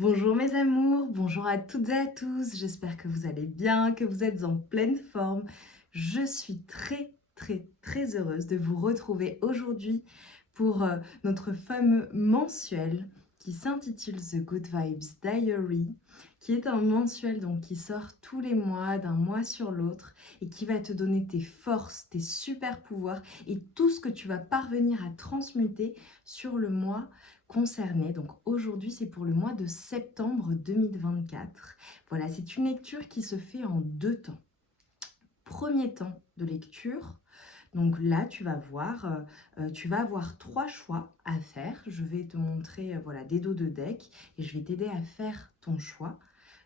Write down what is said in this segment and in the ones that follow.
Bonjour mes amours, bonjour à toutes et à tous, j'espère que vous allez bien, que vous êtes en pleine forme. Je suis très heureuse de vous retrouver aujourd'hui pour notre fameux mensuel qui s'intitule The Good Vibes Diary, qui est un mensuel donc qui sort tous les mois, d'un mois sur l'autre, et qui va te donner tes forces, tes super pouvoirs et tout ce que tu vas parvenir à transmuter sur le mois concerné. Donc aujourd'hui, c'est pour le mois de septembre 2024. Voilà, c'est une lecture qui se fait en deux temps. Premier temps de lecture, donc là, tu vas avoir trois choix à faire. Je vais te montrer voilà, des dos de deck et je vais t'aider à faire ton choix.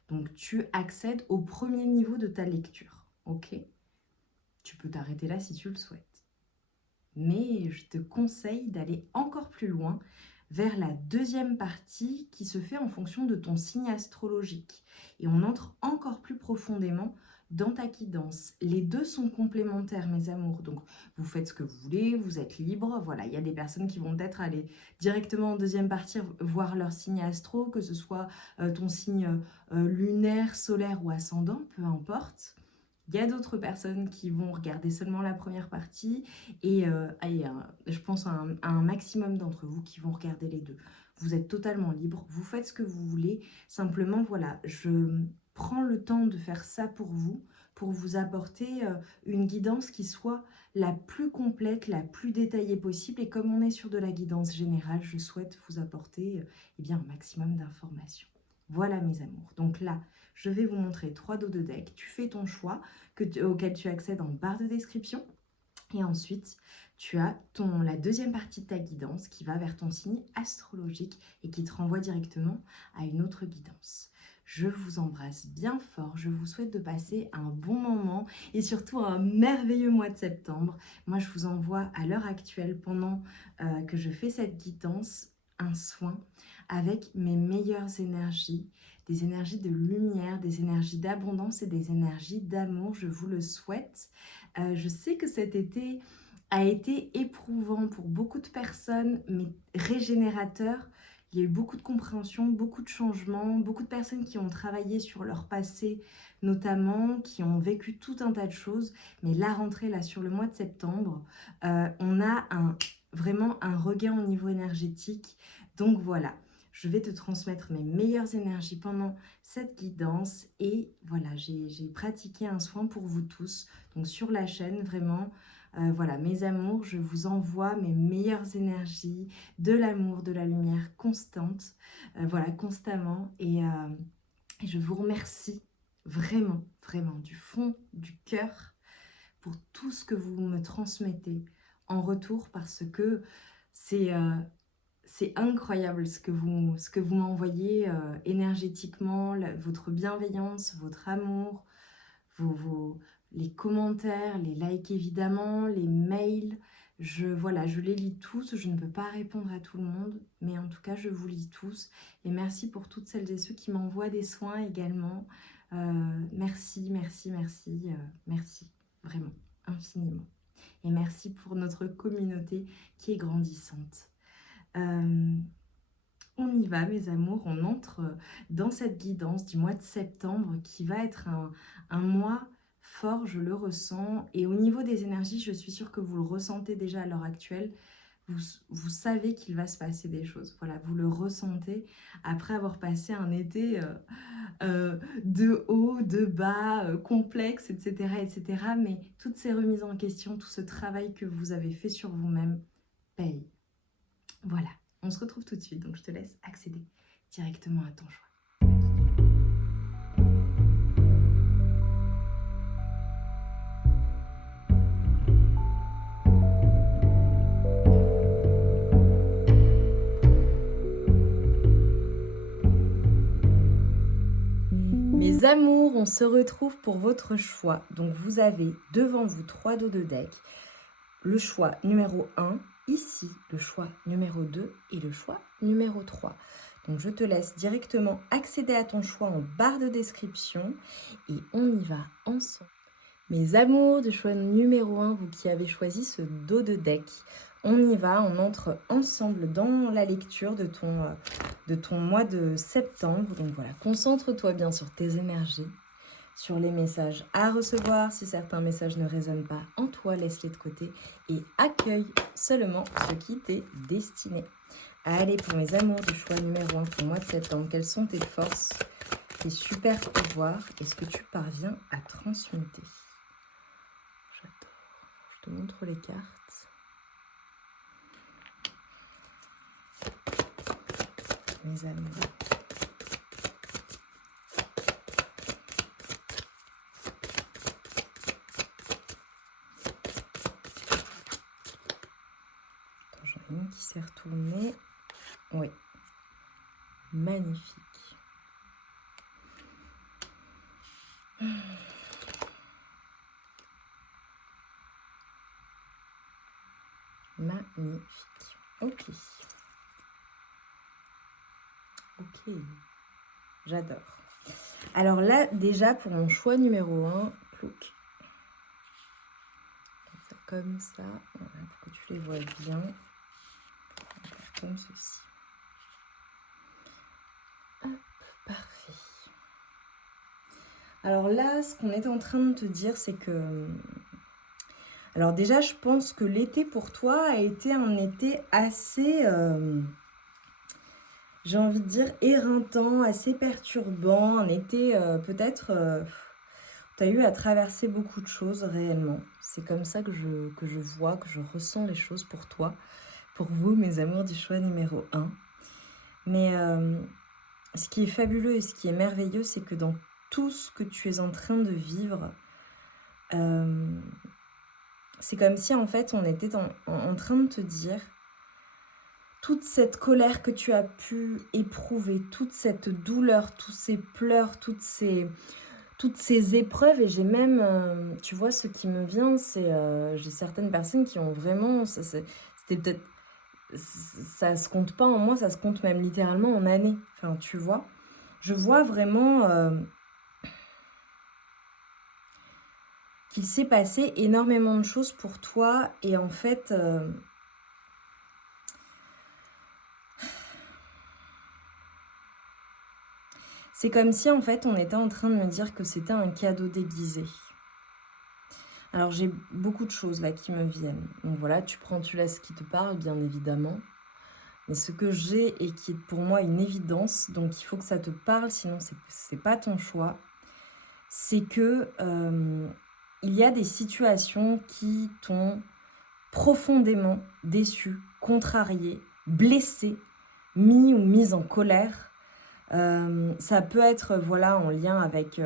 Donc tu accèdes au premier niveau de ta lecture, ok? Tu peux t'arrêter là si tu le souhaites. Mais je te conseille d'aller encore plus loin vers la deuxième partie qui se fait en fonction de ton signe astrologique. Et on entre encore plus profondément dans ta guidance. Les deux sont complémentaires, mes amours. Donc, vous faites ce que vous voulez, vous êtes libre. Voilà, il y a des personnes qui vont peut-être aller directement en deuxième partie voir leur signe astro, que ce soit ton signe lunaire, solaire ou ascendant, peu importe. Il y a d'autres personnes qui vont regarder seulement la première partie et je pense à un maximum d'entre vous qui vont regarder les deux. Vous êtes totalement libre, vous faites ce que vous voulez. Simplement, voilà, je prends le temps de faire ça pour vous apporter une guidance qui soit la plus complète, la plus détaillée possible. Et comme on est sur de la guidance générale, je souhaite vous apporter eh bien, un maximum d'informations. Voilà mes amours. Donc là, je vais vous montrer trois dos de deck. Tu fais ton choix auquel tu accèdes en barre de description. Et ensuite, tu as la deuxième partie de ta guidance qui va vers ton signe astrologique et qui te renvoie directement à une autre guidance. Je vous embrasse bien fort, je vous souhaite de passer un bon moment et surtout un merveilleux mois de septembre. Moi, je vous envoie à l'heure actuelle, pendant que je fais cette guidance, un soin avec mes meilleures énergies, des énergies de lumière, des énergies d'abondance et des énergies d'amour, je vous le souhaite. Je sais que cet été a été éprouvant pour beaucoup de personnes, mais régénérateur. Il y a eu beaucoup de compréhension, beaucoup de changements, beaucoup de personnes qui ont travaillé sur leur passé notamment, qui ont vécu tout un tas de choses. Mais la rentrée, là, sur le mois de septembre, on a vraiment un regain au niveau énergétique. Donc voilà, je vais te transmettre mes meilleures énergies pendant cette guidance. Et voilà, j'ai pratiqué un soin pour vous tous. Donc sur la chaîne, vraiment, voilà, mes amours, je vous envoie mes meilleures énergies, de l'amour, de la lumière constante, voilà, constamment. Et je vous remercie vraiment, du fond du cœur pour tout ce que vous me transmettez en retour parce que c'est incroyable ce que vous m'envoyez énergétiquement, votre bienveillance, votre amour, les commentaires, les likes évidemment, les mails. Voilà, je les lis tous, je ne peux pas répondre à tout le monde, mais en tout cas, je vous lis tous. Et merci pour toutes celles et ceux qui m'envoient des soins également. Merci, vraiment, infiniment. Et merci pour notre communauté qui est grandissante. On y va, mes amours, on entre dans cette guidance du mois de septembre qui va être un mois fort, je le ressens. Et au niveau des énergies, je suis sûre que vous le ressentez déjà à l'heure actuelle. Vous savez qu'il va se passer des choses. Voilà, vous le ressentez après avoir passé un été de haut, de bas, complexe, etc., etc. Mais toutes ces remises en question, tout ce travail que vous avez fait sur vous-même paye. Voilà, on se retrouve tout de suite, donc je te laisse accéder directement à ton choix. Mes amours, on se retrouve pour votre choix. Donc vous avez devant vous trois dos de deck. Le choix numéro 1, ici le choix numéro 2 et le choix numéro 3. Donc je te laisse directement accéder à ton choix en barre de description et on y va ensemble. Mes amours, du choix numéro 1, vous qui avez choisi ce dos de deck, on y va, on entre ensemble dans la lecture de ton mois de septembre. Donc voilà, concentre-toi bien sur tes énergies, sur les messages à recevoir. Si certains messages ne résonnent pas en toi, laisse-les de côté et accueille seulement ce qui t'est destiné. Allez, pour mes amours du choix numéro 1 pour le mois de septembre, quelles sont tes forces, tes super pouvoirs et ce que tu parviens à transmuter? J'adore. Je te montre les cartes. Mes amours. Attends, j'en ai une qui s'est retournée. Oui. Magnifique. Magnifique. Ok. Ok. J'adore. Alors là, déjà, pour mon choix numéro 1, plouc. Comme ça, voilà, pour que tu les vois bien. Comme ceci. Hop, parfait. Alors là, ce qu'on est en train de te dire, c'est que... Alors déjà, je pense que l'été pour toi a été un été assez... j'ai envie de dire éreintant, assez perturbant, un été peut-être... tu as eu à traverser beaucoup de choses réellement. C'est comme ça que je vois, que je ressens les choses pour toi, pour vous, mes amours du choix numéro 1. Mais ce qui est fabuleux et ce qui est merveilleux, c'est que dans tout ce que tu es en train de vivre, c'est comme si en fait on était en train de te dire toute cette colère que tu as pu éprouver, toute cette douleur, tous ces pleurs, toutes ces épreuves. Et j'ai même, tu vois, ce qui me vient, c'est j'ai certaines personnes qui ont vraiment, c'était peut-être, ça se compte pas en mois, ça se compte même littéralement en années. Enfin, tu vois, je vois vraiment qu'il s'est passé énormément de choses pour toi. Et en fait, c'est comme si en fait on était en train de me dire que c'était un cadeau déguisé. Alors j'ai beaucoup de choses là qui me viennent. Donc voilà, tu laisses ce qui te parle, bien évidemment. Mais ce que j'ai et qui est pour moi une évidence, donc il faut que ça te parle, sinon c'est pas ton choix, c'est que il y a des situations qui t'ont profondément déçu, contrarié, blessé, mis ou mise en colère. Ça peut être voilà, en lien avec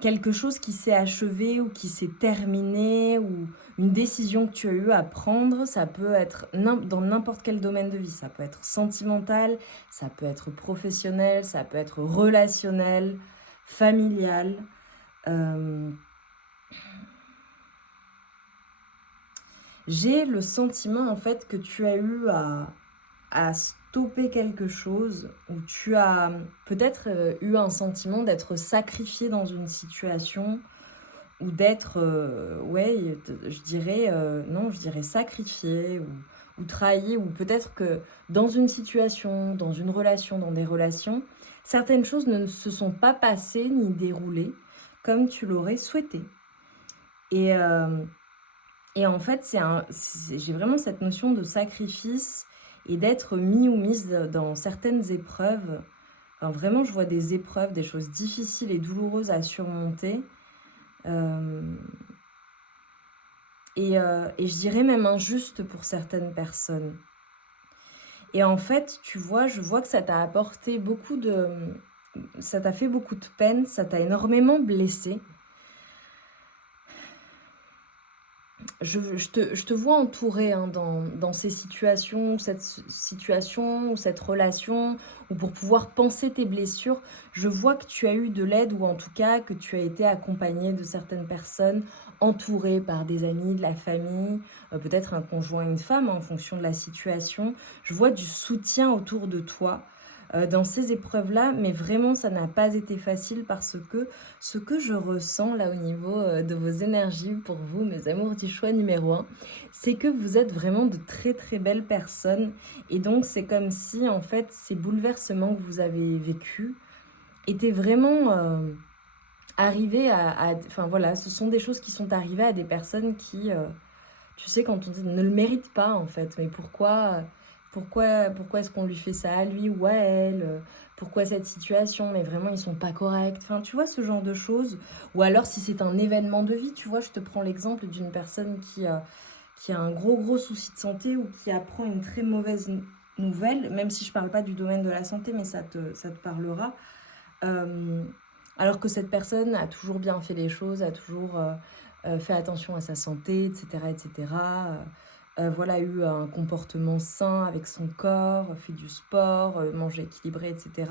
quelque chose qui s'est achevé ou qui s'est terminé ou une décision que tu as eu à prendre. Ça peut être dans n'importe quel domaine de vie. Ça peut être sentimental, ça peut être professionnel, ça peut être relationnel, familial. J'ai le sentiment en fait que tu as eu à stopper quelque chose, où tu as peut-être eu un sentiment d'être sacrifié dans une situation, ou d'être, ouais, je dirais, non, je dirais sacrifié, ou trahi, ou peut-être que dans une situation, dans une relation, dans des relations, certaines choses ne se sont pas passées ni déroulées comme tu l'aurais souhaité. Et en fait, j'ai vraiment cette notion de sacrifice et d'être mis ou mise dans certaines épreuves. Enfin, vraiment, je vois des épreuves, des choses difficiles et douloureuses à surmonter. Et je dirais même injustes pour certaines personnes. Et en fait, tu vois, je vois que ça t'a apporté ça t'a fait beaucoup de peine, ça t'a énormément blessé. Je te vois entourée dans ces situations, cette situation ou cette relation, ou pour pouvoir penser tes blessures. Je vois que tu as eu de l'aide, ou en tout cas que tu as été accompagnée de certaines personnes, entourée par des amis, de la famille, peut-être un conjoint, une femme, en fonction de la situation. Je vois du soutien autour de toi. dans ces épreuves-là, mais vraiment ça n'a pas été facile parce que ce que je ressens là au niveau, de vos énergies pour vous, mes amours du choix numéro un, c'est que vous êtes vraiment de très, très belles personnes et donc c'est comme si en fait ces bouleversements que vous avez vécus étaient vraiment, arrivés enfin voilà, ce sont des choses qui sont arrivées à des personnes qui, tu sais, quand on dit ne le mérite pas en fait, mais pourquoi est-ce qu'on lui fait ça à lui ou à elle? Pourquoi cette situation? Mais vraiment, ils sont pas corrects. Enfin, tu vois, ce genre de choses. Ou alors, si c'est un événement de vie, tu vois, je te prends l'exemple d'une personne qui a un gros, gros souci de santé ou qui apprend une très mauvaise nouvelle, même si je parle pas du domaine de la santé, mais ça te parlera. Euh, alors que cette personne a toujours bien fait les choses, a toujours fait attention à sa santé, etc., etc. Voilà, eu un comportement sain avec son corps, fait du sport, manger équilibré, etc.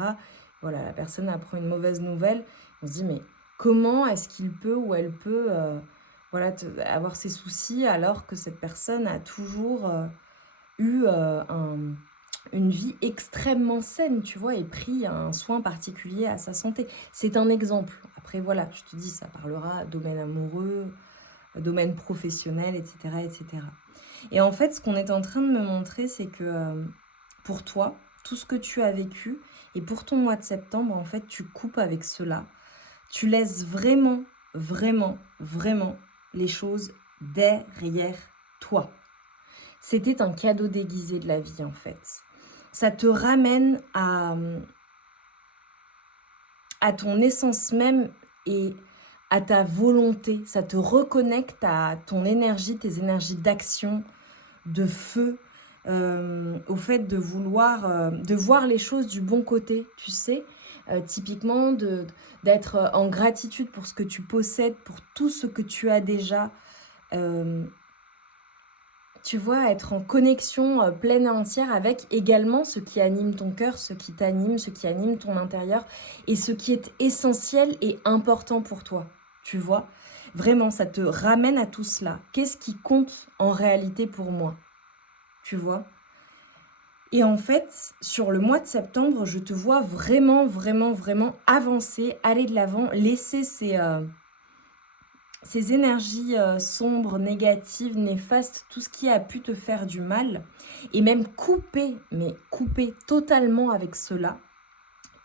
Voilà, la personne apprend une mauvaise nouvelle. On se dit, mais comment est-ce qu'il peut ou elle peut voilà, avoir ces soucis alors que cette personne a toujours eu une vie extrêmement saine, tu vois, et pris un soin particulier à sa santé. C'est un exemple. Après, voilà, je te dis, ça parlera domaine amoureux, domaine professionnel, etc., etc. Et en fait, ce qu'on est en train de me montrer, c'est que pour toi, tout ce que tu as vécu, et pour ton mois de septembre, en fait, tu coupes avec cela. Tu laisses vraiment, vraiment, vraiment les choses derrière toi. C'était un cadeau déguisé de la vie, en fait. Ça te ramène à ton essence même et à ta volonté. Ça te reconnecte à ton énergie, tes énergies d'action, de feu, au fait de vouloir, de voir les choses du bon côté, tu sais. Typiquement, d'être en gratitude pour ce que tu possèdes, pour tout ce que tu as déjà. Euh, Tu vois, être en connexion pleine et entière avec également ce qui anime ton cœur, ce qui t'anime, ce qui anime ton intérieur et ce qui est essentiel et important pour toi. Tu vois, vraiment, ça te ramène à tout cela. Qu'est-ce qui compte en réalité pour moi? Tu vois? Et en fait, sur le mois de septembre, je te vois vraiment, vraiment, vraiment avancer, aller de l'avant, laisser ces énergies sombres, négatives, néfastes, tout ce qui a pu te faire du mal, et même couper, mais couper totalement avec cela,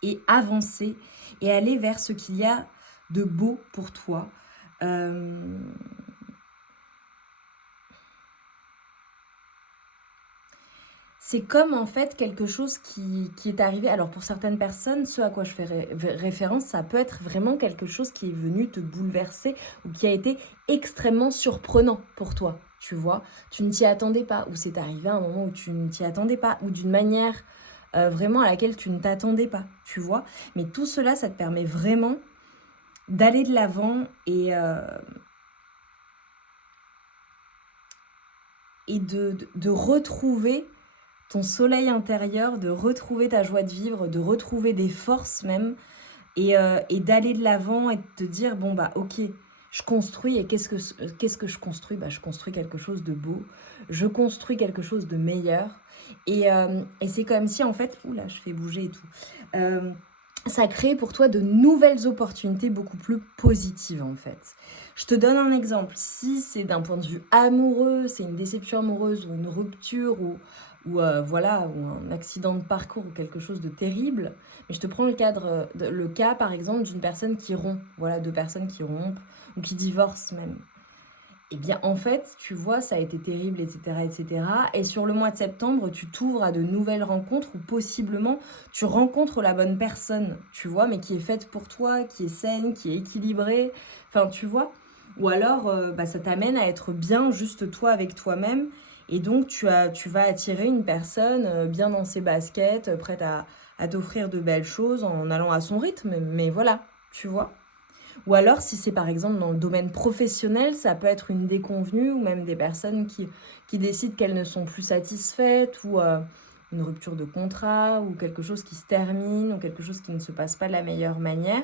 et avancer, et aller vers ce qu'il y a de beau pour toi. Euh, C'est comme en fait quelque chose qui est arrivé. Alors pour certaines personnes, ce à quoi je fais référence, ça peut être vraiment quelque chose qui est venu te bouleverser ou qui a été extrêmement surprenant pour toi, tu vois. Tu ne t'y attendais pas ou c'est arrivé à un moment où tu ne t'y attendais pas ou d'une manière vraiment à laquelle tu ne t'attendais pas, tu vois. Mais tout cela, ça te permet vraiment d'aller de l'avant et de retrouver ton soleil intérieur, de retrouver ta joie de vivre, de retrouver des forces même, et d'aller de l'avant et de te dire, bon bah ok, je construis et qu'est-ce que je construis? Bah je construis quelque chose de beau, je construis quelque chose de meilleur, et c'est comme si en fait, oula, je fais bouger et tout, euh, ça crée pour toi de nouvelles opportunités beaucoup plus positives en fait. Je te donne un exemple. Si c'est d'un point de vue amoureux, c'est une déception amoureuse ou une rupture ou voilà, ou un accident de parcours ou quelque chose de terrible, mais je te prends le cas par exemple d'une personne qui rompt, voilà, deux personnes qui rompent ou qui divorcent même. Eh bien, en fait, tu vois, ça a été terrible, etc., etc. Et sur le mois de septembre, tu t'ouvres à de nouvelles rencontres où possiblement tu rencontres la bonne personne, tu vois, mais qui est faite pour toi, qui est saine, qui est équilibrée. Enfin, tu vois. Ou alors, bah, ça t'amène à être bien juste toi avec toi-même. Et donc, tu vas attirer une personne bien dans ses baskets, prête à t'offrir de belles choses en allant à son rythme. Mais voilà, tu vois. Ou alors, si c'est par exemple dans le domaine professionnel, ça peut être une déconvenue ou même des personnes qui décident qu'elles ne sont plus satisfaites ou une rupture de contrat ou quelque chose qui se termine ou quelque chose qui ne se passe pas de la meilleure manière.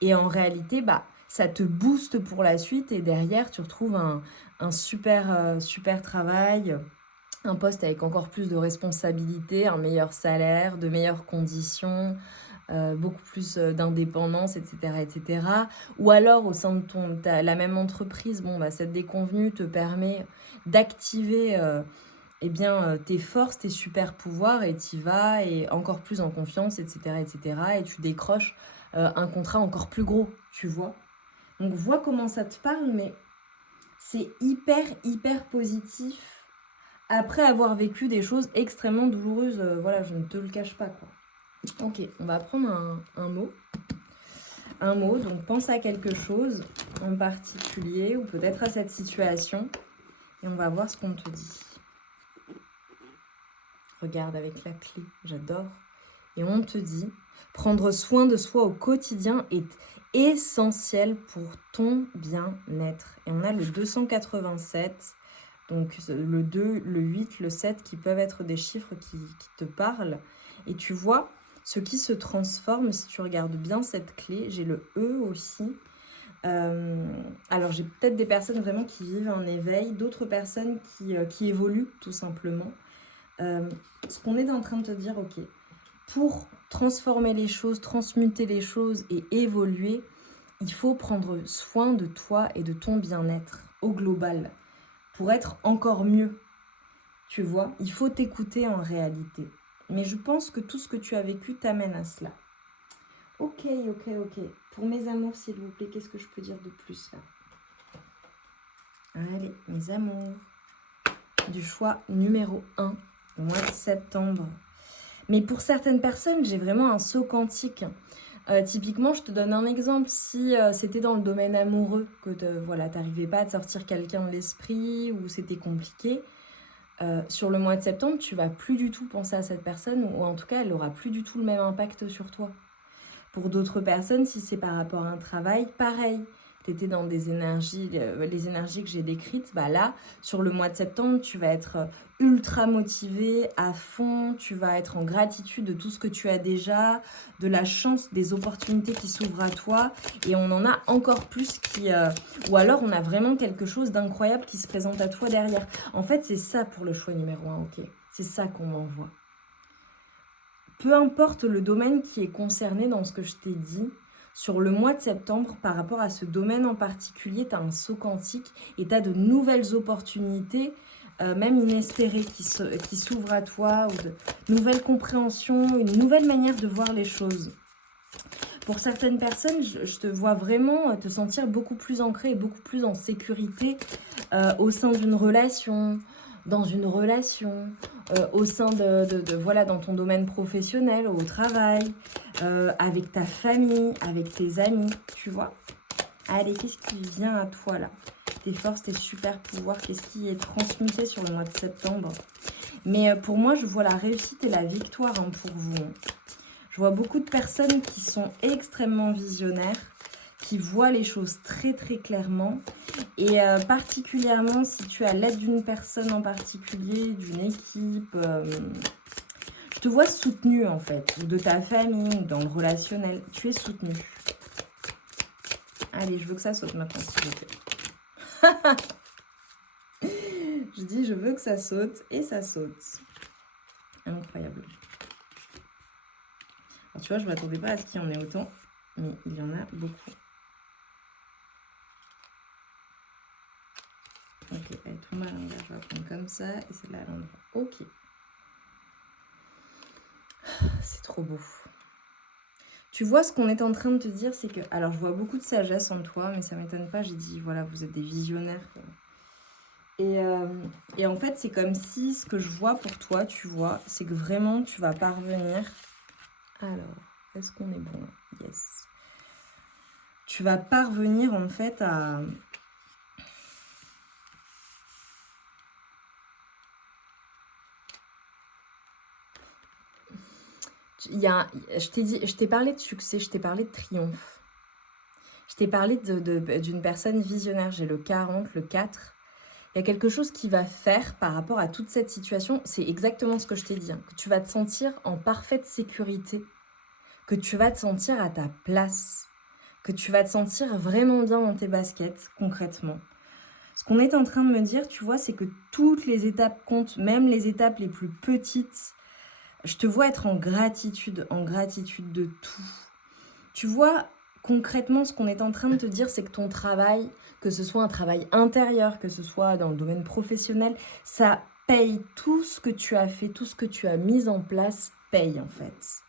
Et en réalité, bah, ça te booste pour la suite et derrière, tu retrouves un super, super travail un poste avec encore plus de responsabilités, un meilleur salaire, de meilleures conditions, beaucoup plus, d'indépendance et cetera et cetera. Ou alors au sein de la même entreprise, bon, bah, cette déconvenue te permet d'activer, eh bien, tes forces, tes super pouvoirs et tu y vas et encore plus en confiance et cetera et tu décroches, un contrat encore plus gros, tu vois? Donc vois comment ça te parle, mais c'est hyper, hyper positif après avoir vécu des choses extrêmement douloureuses, voilà, je ne te le cache pas, quoi. OK, on va prendre un mot. Un mot, donc pense à quelque chose en particulier ou peut-être à cette situation et on va voir ce qu'on te dit. Regarde avec la clé, j'adore. Et on te dit, prendre soin de soi au quotidien est essentiel pour ton bien-être. Et on a le 287, donc le 2, le 8, le 7 qui peuvent être des chiffres qui te parlent. Et tu vois, ce qui se transforme, si tu regardes bien cette clé, j'ai le E aussi. Alors j'ai peut-être des personnes vraiment qui vivent un éveil, d'autres personnes qui évoluent tout simplement. Ce qu'on est en train de te dire, ok, pour transformer les choses, transmuter les choses et évoluer, il faut prendre soin de toi et de ton bien-être au global pour être encore mieux. Tu vois, il faut t'écouter en réalité. Mais je pense que tout ce que tu as vécu t'amène à cela. Ok. Pour mes amours, s'il vous plaît, qu'est-ce que je peux dire de plus là? Allez, mes amours. Du choix numéro 1, au mois de septembre. Mais pour certaines personnes, j'ai vraiment un saut quantique. Typiquement, je te donne un exemple. Si c'était dans le domaine amoureux, que t'arrivais pas à te sortir quelqu'un de l'esprit ou c'était compliqué, sur le mois de septembre, tu vas plus du tout penser à cette personne ou en tout cas, elle aura plus du tout le même impact sur toi. Pour d'autres personnes, si c'est par rapport à un travail, pareil. Tu étais dans des énergies, les énergies que j'ai décrites, bah là, sur le mois de septembre, tu vas être ultra motivé, à fond, tu vas être en gratitude de tout ce que tu as déjà, de la chance, des opportunités qui s'ouvrent à toi, et on en a encore plus ou alors on a vraiment quelque chose d'incroyable qui se présente à toi derrière. En fait, c'est ça pour le choix numéro 1, ok? C'est ça qu'on m'envoie. Peu importe le domaine qui est concerné dans ce que je t'ai dit, sur le mois de septembre, par rapport à ce domaine en particulier, tu as un saut quantique et tu as de nouvelles opportunités, même inespérées, qui s'ouvrent à toi, ou de nouvelles compréhensions, une nouvelle manière de voir les choses. Pour certaines personnes, je te vois vraiment te sentir beaucoup plus ancré et beaucoup plus en sécurité au sein d'une relation, dans une relation, au sein voilà, dans ton domaine professionnel, au travail, avec ta famille, avec tes amis, tu vois. Allez, qu'est-ce qui vient à toi là? Tes forces, tes super pouvoirs, qu'est-ce qui est transmuté sur le mois de septembre? Mais pour moi, je vois la réussite et la victoire pour vous. Je vois beaucoup de personnes qui sont extrêmement visionnaires, qui voient les choses très très clairement. Et particulièrement si tu as l'aide d'une personne en particulier, d'une équipe, je te vois soutenu en fait, ou de ta famille, ou dans le relationnel, tu es soutenu. Allez, je veux que ça saute maintenant, s'il vous plaît. Je dis, je veux que ça saute, et ça saute. Incroyable. Alors tu vois, je ne m'attendais pas à ce qu'il y en ait autant, mais il y en a beaucoup. Ok, elle tombe à l'envers, je vais la prendre comme ça, et celle-là à l'endroit. Ok. C'est trop beau. Tu vois, ce qu'on est en train de te dire, c'est que... Alors, je vois beaucoup de sagesse en toi, mais ça ne m'étonne pas. J'ai dit, voilà, vous êtes des visionnaires. Et en fait, c'est comme si ce que je vois pour toi, tu vois, c'est que vraiment, tu vas parvenir... Alors, est-ce qu'on est bon là? Yes. Tu vas parvenir, en fait, à... Je t'ai parlé de succès, je t'ai parlé de triomphe. Je t'ai parlé d'une personne visionnaire. J'ai le 40, le 4. Il y a quelque chose qui va faire par rapport à toute cette situation. C'est exactement ce que je t'ai dit. Que tu vas te sentir en parfaite sécurité. Que tu vas te sentir à ta place. Que tu vas te sentir vraiment bien dans tes baskets, concrètement. Ce qu'on est en train de me dire, tu vois, c'est que toutes les étapes comptent, même les étapes les plus petites. Je te vois être en gratitude de tout. Tu vois, concrètement, ce qu'on est en train de te dire, c'est que ton travail, que ce soit un travail intérieur, que ce soit dans le domaine professionnel, ça paye. Tout ce que tu as fait, tout ce que tu as mis en place paye en fait.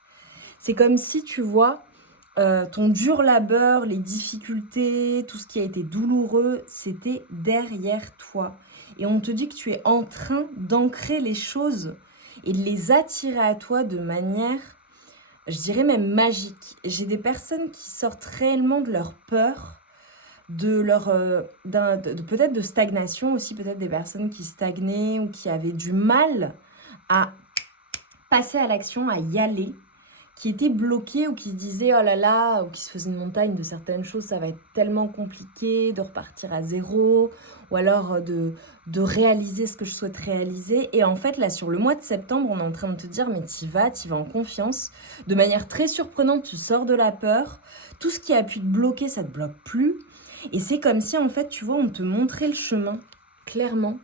C'est comme si, tu vois, ton dur labeur, les difficultés, tout ce qui a été douloureux, c'était derrière toi. Et on te dit que tu es en train d'ancrer les choses et de les attirer à toi de manière, je dirais même magique. J'ai des personnes qui sortent réellement de leur peur, de leur peut-être de stagnation aussi, peut-être des personnes qui stagnaient ou qui avaient du mal à passer à l'action, à y aller, qui étaient bloqués ou qui se disaient oh là là, ou qui se faisaient une montagne de certaines choses, ça va être tellement compliqué de repartir à zéro, ou alors de réaliser ce que je souhaite réaliser. Et en fait, là, sur le mois de septembre, on est en train de te dire, mais t'y vas en confiance. De manière très surprenante, tu sors de la peur. Tout ce qui a pu te bloquer, ça te bloque plus. Et c'est comme si, en fait, tu vois, on te montrait le chemin, clairement.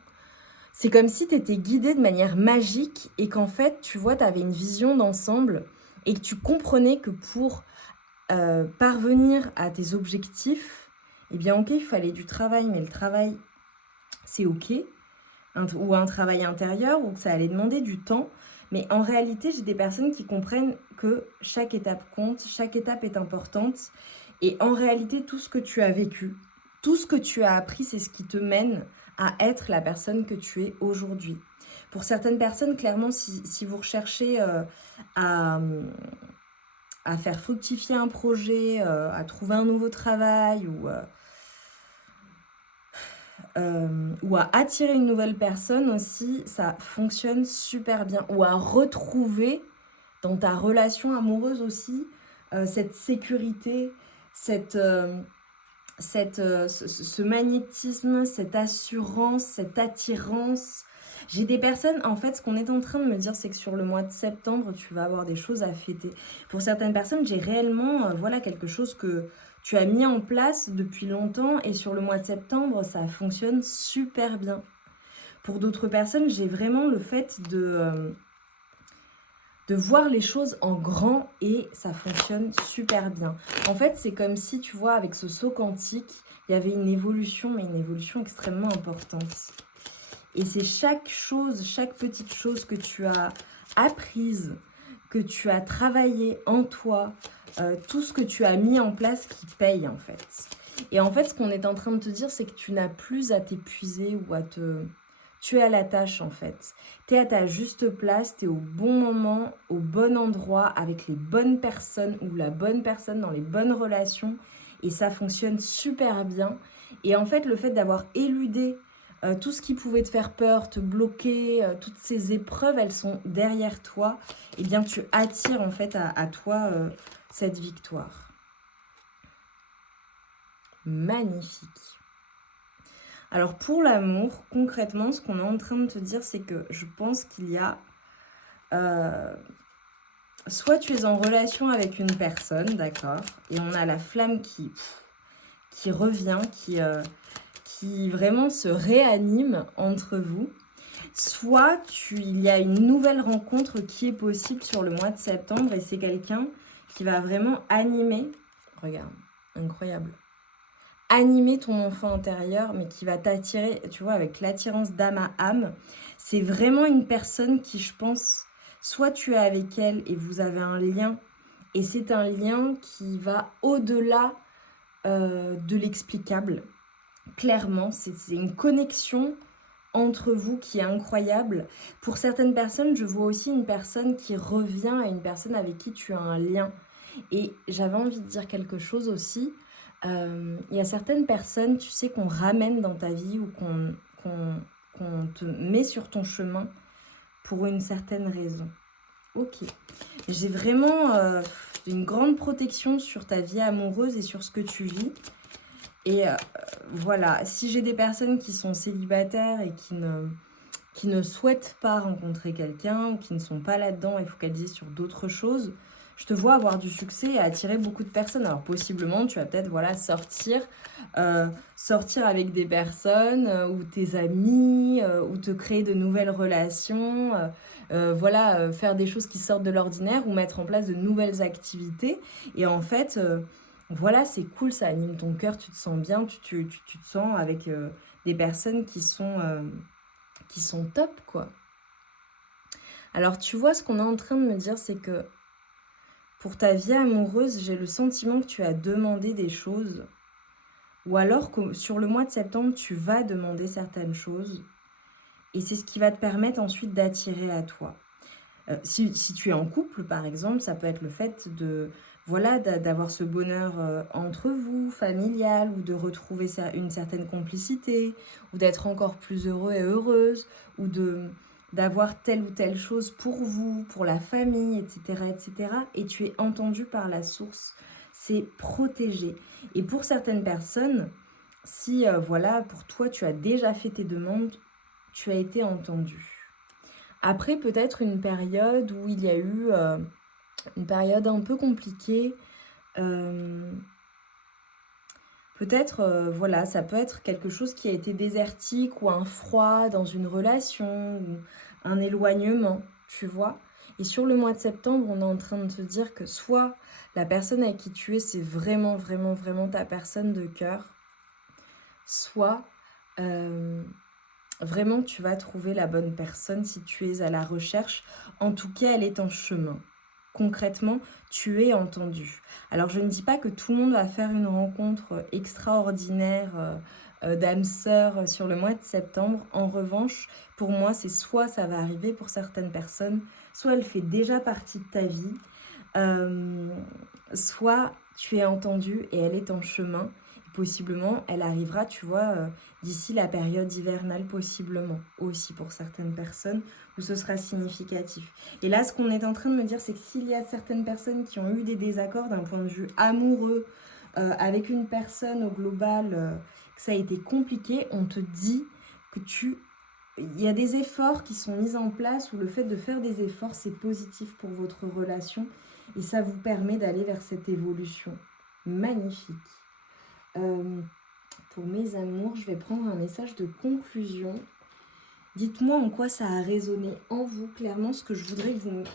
C'est comme si tu étais guidé de manière magique et qu'en fait, tu vois, tu avais une vision d'ensemble et que tu comprenais que pour parvenir à tes objectifs, eh bien ok, il fallait du travail, mais le travail, c'est ok, ou un travail intérieur, ou que ça allait demander du temps. Mais en réalité, j'ai des personnes qui comprennent que chaque étape compte, chaque étape est importante. Et en réalité, tout ce que tu as vécu, tout ce que tu as appris, c'est ce qui te mène à être la personne que tu es aujourd'hui. Pour certaines personnes, clairement, si vous recherchez à, à faire fructifier un projet, à trouver un nouveau travail ou à attirer une nouvelle personne aussi, ça fonctionne super bien. Ou à retrouver dans ta relation amoureuse aussi cette sécurité, ce magnétisme, cette assurance, cette attirance. J'ai des personnes, en fait, ce qu'on est en train de me dire, c'est que sur le mois de septembre, tu vas avoir des choses à fêter. Pour certaines personnes, j'ai réellement, voilà, quelque chose que tu as mis en place depuis longtemps et sur le mois de septembre, ça fonctionne super bien. Pour d'autres personnes, j'ai vraiment le fait de voir les choses en grand et ça fonctionne super bien. En fait, c'est comme si, tu vois, avec ce saut quantique, il y avait une évolution, mais une évolution extrêmement importante. Et c'est chaque chose, chaque petite chose que tu as apprise, que tu as travaillé en toi, tout ce que tu as mis en place qui paye en fait. Et en fait, ce qu'on est en train de te dire, c'est que tu n'as plus à t'épuiser ou à te... Tu es à la tâche en fait. Tu es à ta juste place, tu es au bon moment, au bon endroit, avec les bonnes personnes ou la bonne personne dans les bonnes relations. Et ça fonctionne super bien. Et en fait, le fait d'avoir éludé tout ce qui pouvait te faire peur, te bloquer, toutes ces épreuves, elles sont derrière toi. Et bien, tu attires en fait à toi cette victoire. Magnifique. Alors pour l'amour, concrètement, ce qu'on est en train de te dire, c'est que je pense qu'il y a... soit tu es en relation avec une personne, d'accord, et on a la flamme qui revient, qui vraiment se réanime entre vous. Soit il y a une nouvelle rencontre qui est possible sur le mois de septembre et c'est quelqu'un qui va vraiment animer, regarde, incroyable, animer ton enfant intérieur, mais qui va t'attirer, tu vois, avec l'attirance d'âme à âme. C'est vraiment une personne qui, je pense, soit tu es avec elle et vous avez un lien, et c'est un lien qui va au-delà de l'explicable. Clairement, c'est une connexion entre vous qui est incroyable. Pour certaines personnes, je vois aussi une personne qui revient à une personne avec qui tu as un lien. Et j'avais envie de dire quelque chose aussi. Il y a certaines personnes, tu sais, qu'on ramène dans ta vie ou qu'on te met sur ton chemin pour une certaine raison. Ok. J'ai vraiment une grande protection sur ta vie amoureuse et sur ce que tu vis. Et voilà, si j'ai des personnes qui sont célibataires et qui ne souhaitent pas rencontrer quelqu'un ou qui ne sont pas là-dedans et focalisées sur d'autres choses, je te vois avoir du succès et attirer beaucoup de personnes. Alors possiblement, tu vas peut-être voilà, sortir avec des personnes ou tes amis ou te créer de nouvelles relations. Voilà, faire des choses qui sortent de l'ordinaire ou mettre en place de nouvelles activités. Et en fait, voilà, c'est cool, ça anime ton cœur, tu te sens bien, tu te sens avec des personnes qui sont top, quoi. Alors, tu vois, ce qu'on est en train de me dire, c'est que pour ta vie amoureuse, j'ai le sentiment que tu as demandé des choses, ou alors que sur le mois de septembre, tu vas demander certaines choses, et c'est ce qui va te permettre ensuite d'attirer à toi. Si tu es en couple, par exemple, ça peut être le fait d'avoir ce bonheur entre vous, familial, ou de retrouver une certaine complicité, ou d'être encore plus heureux et heureuse, ou d'avoir telle ou telle chose pour vous, pour la famille, etc., etc. Et tu es entendu par la source. C'est protégé. Et pour certaines personnes, si pour toi, tu as déjà fait tes demandes, tu as été entendu. Après, peut-être une période où il y a eu une période un peu compliquée. Peut-être, ça peut être quelque chose qui a été désertique ou un froid dans une relation ou un éloignement, tu vois. Et sur le mois de septembre, on est en train de te dire que soit la personne avec qui tu es, c'est vraiment, vraiment, vraiment ta personne de cœur, soit vraiment tu vas trouver la bonne personne si tu es à la recherche. En tout cas, elle est en chemin. Concrètement, tu es entendu. Alors, je ne dis pas que tout le monde va faire une rencontre extraordinaire d'âme sœur sur le mois de septembre. En revanche, pour moi, c'est soit ça va arriver pour certaines personnes, soit elle fait déjà partie de ta vie, soit tu es entendu et elle est en chemin. Possiblement, elle arrivera, tu vois, d'ici la période hivernale, possiblement, aussi pour certaines personnes, où ce sera significatif. Et là, ce qu'on est en train de me dire, c'est que s'il y a certaines personnes qui ont eu des désaccords d'un point de vue amoureux, avec une personne au global, que ça a été compliqué, on te dit que il y a des efforts qui sont mis en place, où le fait de faire des efforts, c'est positif pour votre relation, et ça vous permet d'aller vers cette évolution. Magnifique. Pour mes amours, je vais prendre un message de conclusion. Dites-moi en quoi ça a résonné en vous. Clairement, ce que je voudrais que vous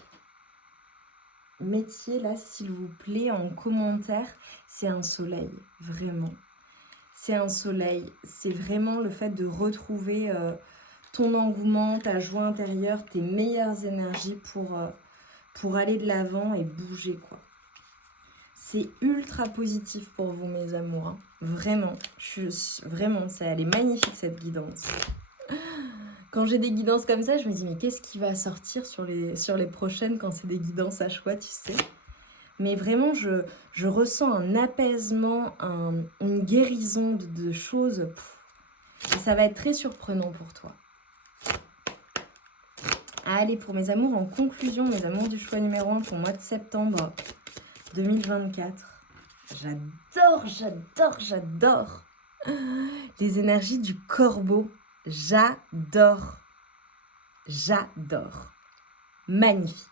mettiez là, s'il vous plaît, en commentaire, c'est un soleil, vraiment. C'est un soleil. C'est vraiment le fait de retrouver ton engouement, ta joie intérieure, tes meilleures énergies pour aller de l'avant et bouger, quoi. C'est ultra positif pour vous, mes amours. Hein. Vraiment, elle est magnifique, cette guidance. Quand j'ai des guidances comme ça, je me dis, mais qu'est-ce qui va sortir sur les prochaines quand c'est des guidances à choix, tu sais. Mais vraiment, je ressens un apaisement, une guérison de choses. Et ça va être très surprenant pour toi. Allez, pour mes amours, en conclusion, mes amours du choix numéro 1 pour le mois de septembre 2024. J'adore les énergies du corbeau. J'adore. Magnifique.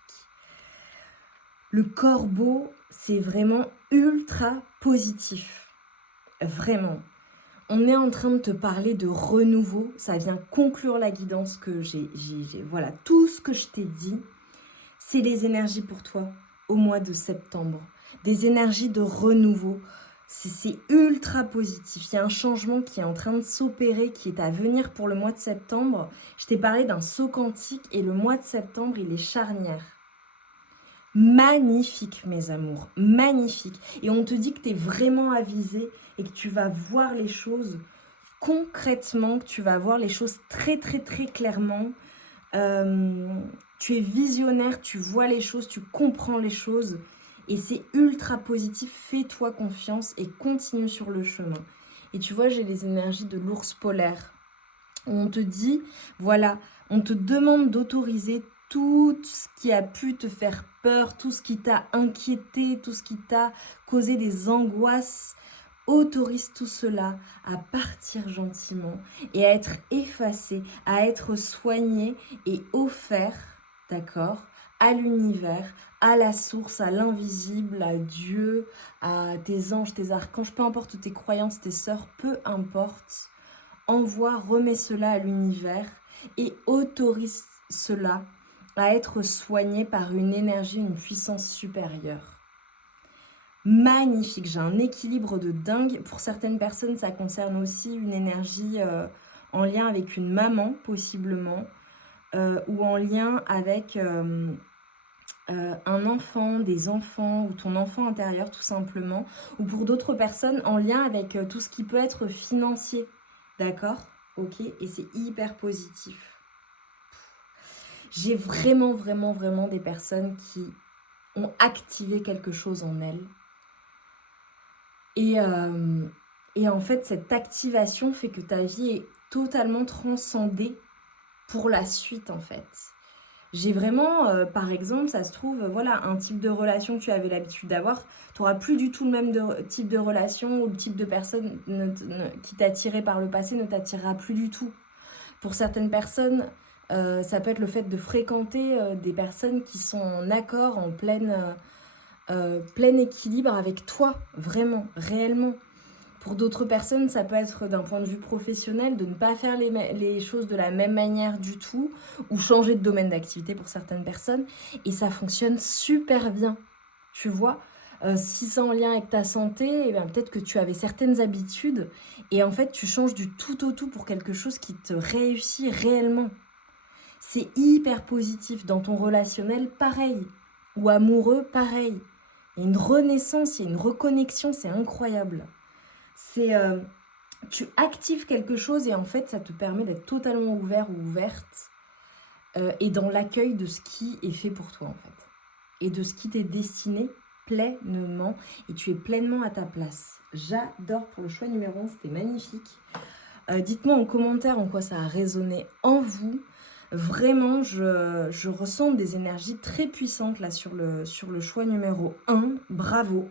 Le corbeau, c'est vraiment ultra positif. Vraiment. On est en train de te parler de renouveau. Ça vient conclure la guidance que j'ai. Voilà, tout ce que je t'ai dit, c'est les énergies pour toi au mois de septembre. Des énergies de renouveau. C'est ultra positif. Il y a un changement qui est en train de s'opérer, qui est à venir pour le mois de septembre. Je t'ai parlé d'un saut quantique et le mois de septembre, il est charnière. Magnifique, mes amours. Magnifique. Et on te dit que tu es vraiment avisé et que tu vas voir les choses concrètement, que tu vas voir les choses très, très, très clairement. Tu es visionnaire, tu vois les choses, tu comprends les choses. Et c'est ultra positif, fais-toi confiance et continue sur le chemin. Et tu vois, j'ai les énergies de l'ours polaire. On te dit, voilà, on te demande d'autoriser tout ce qui a pu te faire peur, tout ce qui t'a inquiété, tout ce qui t'a causé des angoisses. Autorise tout cela à partir gentiment et à être effacé, à être soigné et offert, d'accord, à l'univers, à la source, à l'invisible, à Dieu, à tes anges, tes archanges, peu importe tes croyances, tes sœurs, peu importe. Envoie, remets cela à l'univers et autorise cela à être soigné par une énergie, une puissance supérieure. Magnifique, j'ai un équilibre de dingue. Pour certaines personnes, ça concerne aussi une énergie en lien avec une maman, possiblement, ou en lien avec un enfant, des enfants, ou ton enfant intérieur, tout simplement. Ou pour d'autres personnes, en lien avec tout ce qui peut être financier. D'accord? Ok? Et c'est hyper positif. J'ai vraiment des personnes qui ont activé quelque chose en elles. Et en fait, cette activation fait que ta vie est totalement transcendée pour la suite, en fait. J'ai vraiment, par exemple, ça se trouve, voilà, un type de relation que tu avais l'habitude d'avoir, tu n'auras plus du tout le même type de relation ou le type de personne qui t'attirait par le passé ne t'attirera plus du tout. Pour certaines personnes, ça peut être le fait de fréquenter des personnes qui sont en accord, en plein équilibre avec toi, vraiment, réellement. Pour d'autres personnes, ça peut être d'un point de vue professionnel, de ne pas faire les choses de la même manière du tout, ou changer de domaine d'activité pour certaines personnes, et ça fonctionne super bien, tu vois. Si c'est en lien avec ta santé, eh bien, peut-être que tu avais certaines habitudes, et en fait, tu changes du tout au tout pour quelque chose qui te réussit réellement. C'est hyper positif. Dans ton relationnel, pareil. Ou amoureux, pareil. Il y a une renaissance, il y a une reconnexion, c'est incroyable. Tu actives quelque chose et en fait, ça te permet d'être totalement ouvert ou ouverte et dans l'accueil de ce qui est fait pour toi, en fait. Et de ce qui t'est destiné pleinement et tu es pleinement à ta place. J'adore pour le choix numéro 1, c'était magnifique. Dites-moi en commentaire en quoi ça a résonné en vous. Vraiment, je ressens des énergies très puissantes là sur le choix numéro 1. Bravo.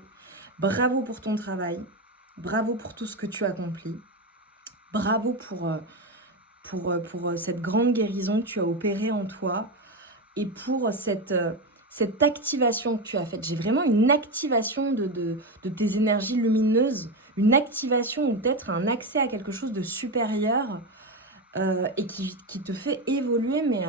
Bravo pour ton travail. Bravo pour tout ce que tu accomplis. Bravo pour cette grande guérison que tu as opérée en toi et pour cette activation que tu as faite. J'ai vraiment une activation de tes énergies lumineuses, une activation ou peut-être un accès à quelque chose de supérieur et qui te fait évoluer, mais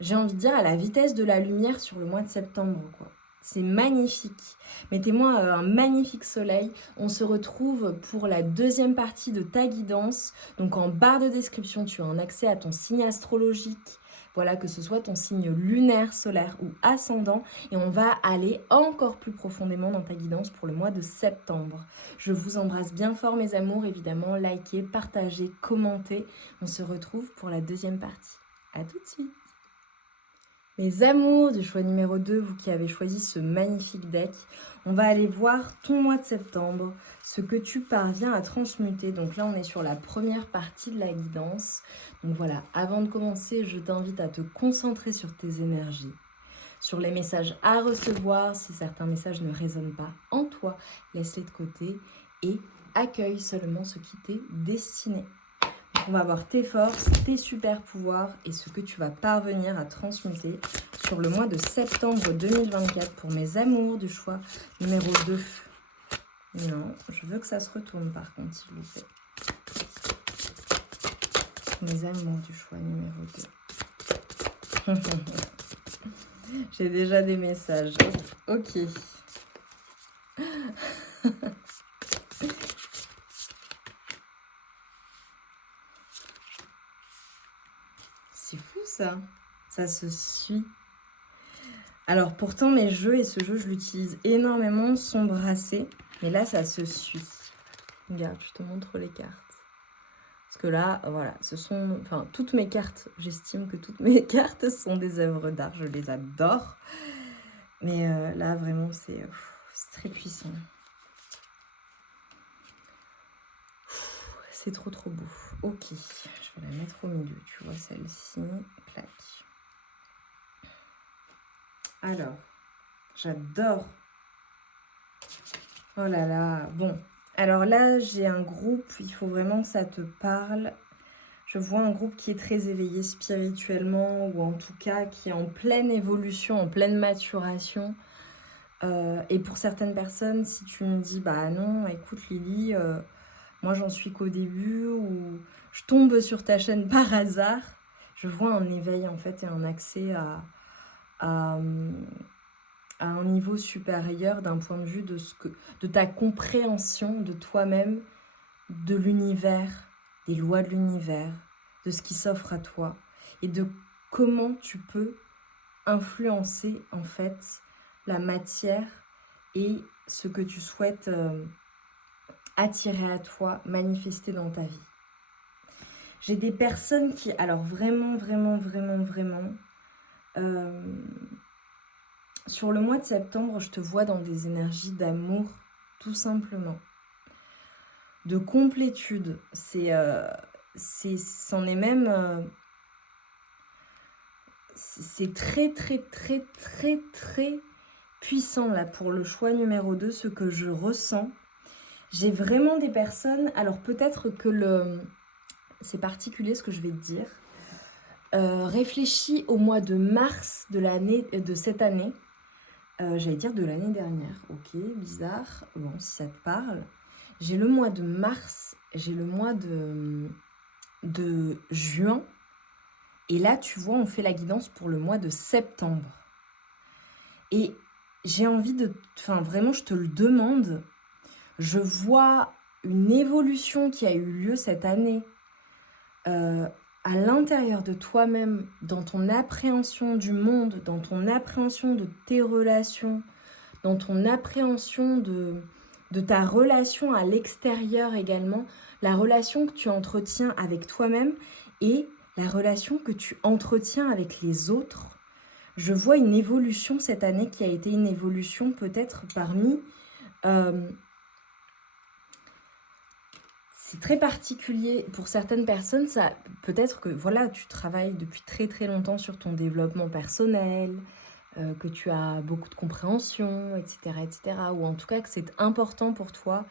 j'ai envie de dire à la vitesse de la lumière sur le mois de septembre, quoi. C'est magnifique. Mettez-moi un magnifique soleil. On se retrouve pour la deuxième partie de ta guidance. Donc en barre de description, tu as un accès à ton signe astrologique. Voilà, que ce soit ton signe lunaire, solaire ou ascendant. Et on va aller encore plus profondément dans ta guidance pour le mois de septembre. Je vous embrasse bien fort, mes amours. Évidemment, likez, partagez, commentez. On se retrouve pour la deuxième partie. À tout de suite. Mes amours du choix numéro 2, vous qui avez choisi ce magnifique deck, on va aller voir ton mois de septembre, ce que tu parviens à transmuter. Donc là, on est sur la première partie de la guidance. Donc voilà, avant de commencer, je t'invite à te concentrer sur tes énergies, sur les messages à recevoir. Si certains messages ne résonnent pas en toi, laisse-les de côté et accueille seulement ce qui t'est destiné. On va voir tes forces, tes super pouvoirs et ce que tu vas parvenir à transmuter sur le mois de septembre 2024 pour mes amours du choix numéro 2. Non, je veux que ça se retourne par contre, s'il vous plaît. Mes amours du choix numéro 2. J'ai déjà des messages. Ok. C'est fou ça. Ça se suit. Alors pourtant mes jeux, et ce jeu je l'utilise énormément, sont brassés. Mais là ça se suit. Regarde, je te montre les cartes. Parce que là, voilà, ce sont... Enfin, toutes mes cartes, j'estime que toutes mes cartes sont des œuvres d'art. Je les adore. Mais là, vraiment, c'est très puissant. C'est trop beau. Ok, je vais la mettre au milieu. Tu vois, celle-ci. Clac. Alors, j'adore. Oh là là. Bon, alors là, j'ai un groupe. Il faut vraiment que ça te parle. Je vois un groupe qui est très éveillé spirituellement ou en tout cas qui est en pleine évolution, en pleine maturation. Et pour certaines personnes, si tu me dis: «Bah non, écoute Lily, moi j'en suis qu'au début» ou je tombe sur ta chaîne par hasard, je vois un éveil en fait et un accès à, mmh, à un niveau supérieur d'un point de vue de ta compréhension de toi-même, de l'univers, des lois de l'univers, de ce qui s'offre à toi et de comment tu peux influencer en fait la matière et ce que tu souhaites attirer à toi, manifester dans ta vie. J'ai des personnes qui, alors vraiment, vraiment, vraiment, vraiment, euh, sur le mois de septembre, je te vois dans des énergies d'amour, tout simplement. De complétude. C'en est même... c'est très, très, très, très, très puissant là pour le choix numéro 2, ce que je ressens. J'ai vraiment des personnes... Alors peut-être que c'est particulier ce que je vais te dire. Réfléchis au mois de mars de cette année. J'allais dire de l'année dernière. Ok, bizarre. Bon, si ça te parle. J'ai le mois de mars, j'ai le mois de juin. Et là, tu vois, on fait la guidance pour le mois de septembre. Et j'ai envie de... Enfin, vraiment, je te le demande. Je vois une évolution qui a eu lieu cette année à l'intérieur de toi-même, dans ton appréhension du monde, dans ton appréhension de tes relations, dans ton appréhension de ta relation à l'extérieur également, la relation que tu entretiens avec toi-même et la relation que tu entretiens avec les autres. Je vois une évolution cette année qui a été une évolution peut-être parmi... c'est très particulier pour certaines personnes. Ça peut-être que voilà, tu travailles depuis très très longtemps sur ton développement personnel, que tu as beaucoup de compréhension, etc., etc. Ou en tout cas que c'est important pour toi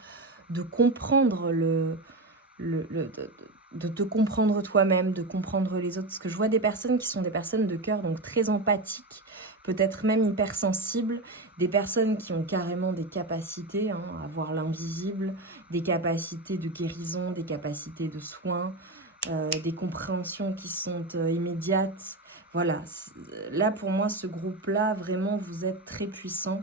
de comprendre de te comprendre toi-même, de comprendre les autres. Parce que je vois des personnes qui sont des personnes de cœur, donc très empathiques, peut-être même hypersensibles, des personnes qui ont carrément des capacités à voir l'invisible, des capacités de guérison, des capacités de soins, des compréhensions qui sont immédiates. Voilà, là pour moi, ce groupe-là, vraiment, vous êtes très puissant.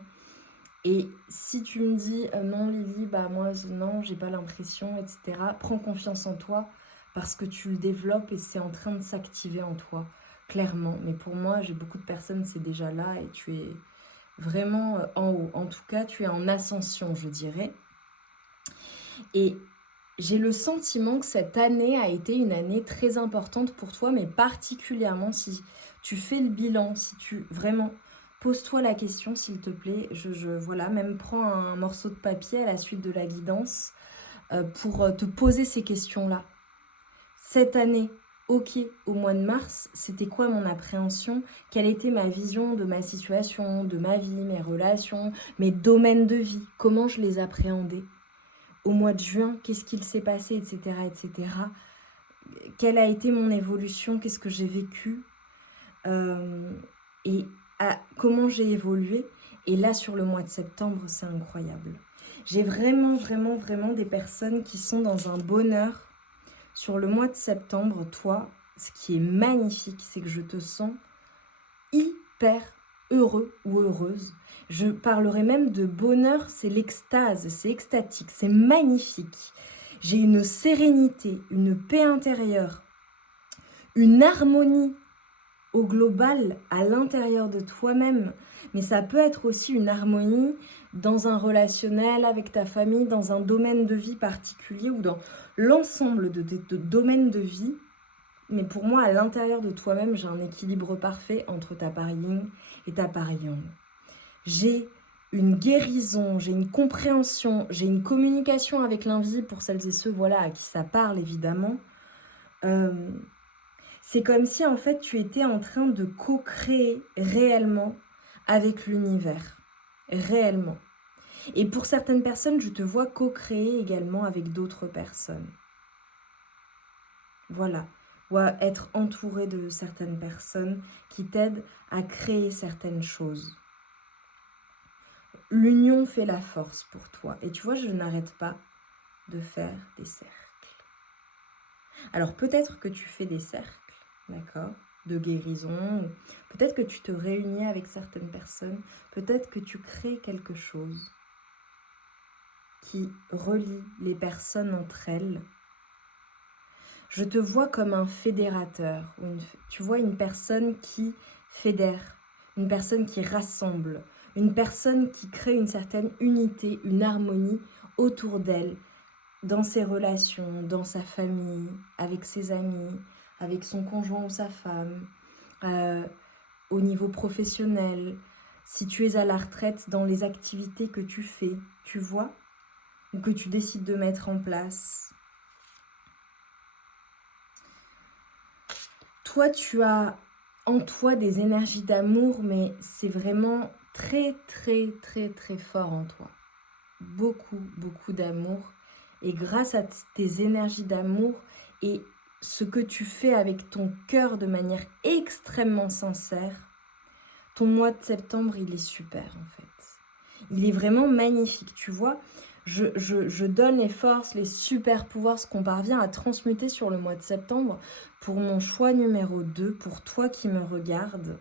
Et si tu me dis non Lily, bah moi non, j'ai pas l'impression, etc., prends confiance en toi parce que tu le développes et c'est en train de s'activer en toi, clairement. Mais pour moi, j'ai beaucoup de personnes, c'est déjà là et tu es vraiment en haut. En tout cas, tu es en ascension, je dirais. Et j'ai le sentiment que cette année a été une année très importante pour toi, mais particulièrement si tu fais le bilan, si tu vraiment pose-toi la question, s'il te plaît. Voilà, même prends un morceau de papier à la suite de la guidance pour te poser ces questions-là. Cette année, ok, au mois de mars, c'était quoi mon appréhension? Quelle était ma vision de ma situation, de ma vie, mes relations, mes domaines de vie? Comment je les appréhendais? Au mois de juin, qu'est-ce qu'il s'est passé, etc., etc. Quelle a été mon évolution? Qu'est-ce que j'ai vécu? Et comment j'ai évolué? Et là, sur le mois de septembre, c'est incroyable. J'ai vraiment, vraiment, vraiment des personnes qui sont dans un bonheur. Sur le mois de septembre, toi, ce qui est magnifique, c'est que je te sens hyper heureux ou heureuse. Je parlerai même de bonheur, c'est l'extase, c'est extatique, c'est magnifique. J'ai une sérénité, une paix intérieure, une harmonie au global, à l'intérieur de toi-même. Mais ça peut être aussi une harmonie dans un relationnel avec ta famille, dans un domaine de vie particulier ou dans l'ensemble de tes domaines de vie. Mais pour moi, à l'intérieur de toi-même, j'ai un équilibre parfait entre ta part yin et ta part yang. J'ai une guérison, j'ai une compréhension, j'ai une communication avec l'invisible pour celles et ceux voilà, à qui ça parle évidemment. C'est comme si en fait tu étais en train de co-créer réellement avec l'univers. Réellement. Et pour certaines personnes, je te vois co-créer également avec d'autres personnes. Voilà. ou à être entouré de certaines personnes qui t'aident à créer certaines choses. L'union fait la force pour toi. Et tu vois, je n'arrête pas de faire des cercles. Alors peut-être que tu fais des cercles, d'accord, de guérison. Peut-être que tu te réunis avec certaines personnes. Peut-être que tu crées quelque chose qui relie les personnes entre elles. Je te vois comme un fédérateur. Tu vois une personne qui fédère, une personne qui rassemble, une personne qui crée une certaine unité, une harmonie autour d'elle, dans ses relations, dans sa famille, avec ses amis, avec son conjoint ou sa femme, au niveau professionnel, si tu es à la retraite, dans les activités que tu fais, tu vois, ou que tu décides de mettre en place. Toi, tu as en toi des énergies d'amour, mais c'est vraiment très, très, très, très fort en toi. Beaucoup, beaucoup d'amour. Et grâce à tes énergies d'amour et ce que tu fais avec ton cœur de manière extrêmement sincère, ton mois de septembre, il est super en fait. Il est vraiment magnifique, tu vois. Je donne les forces, les super pouvoirs, ce qu'on parvient à transmuter sur le mois de septembre pour mon choix numéro 2, pour toi qui me regardes.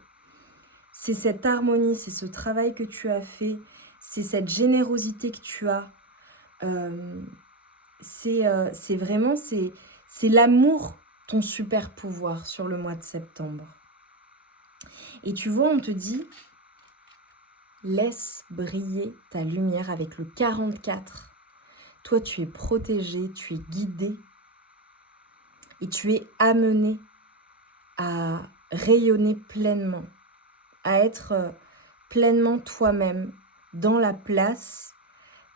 C'est cette harmonie, c'est ce travail que tu as fait, c'est cette générosité que tu as. C'est vraiment, c'est l'amour, ton super pouvoir sur le mois de septembre. Et tu vois, on te dit, laisse briller ta lumière avec le 44. Toi, tu es protégé, tu es guidé et tu es amené à rayonner pleinement, à être pleinement toi-même dans la place,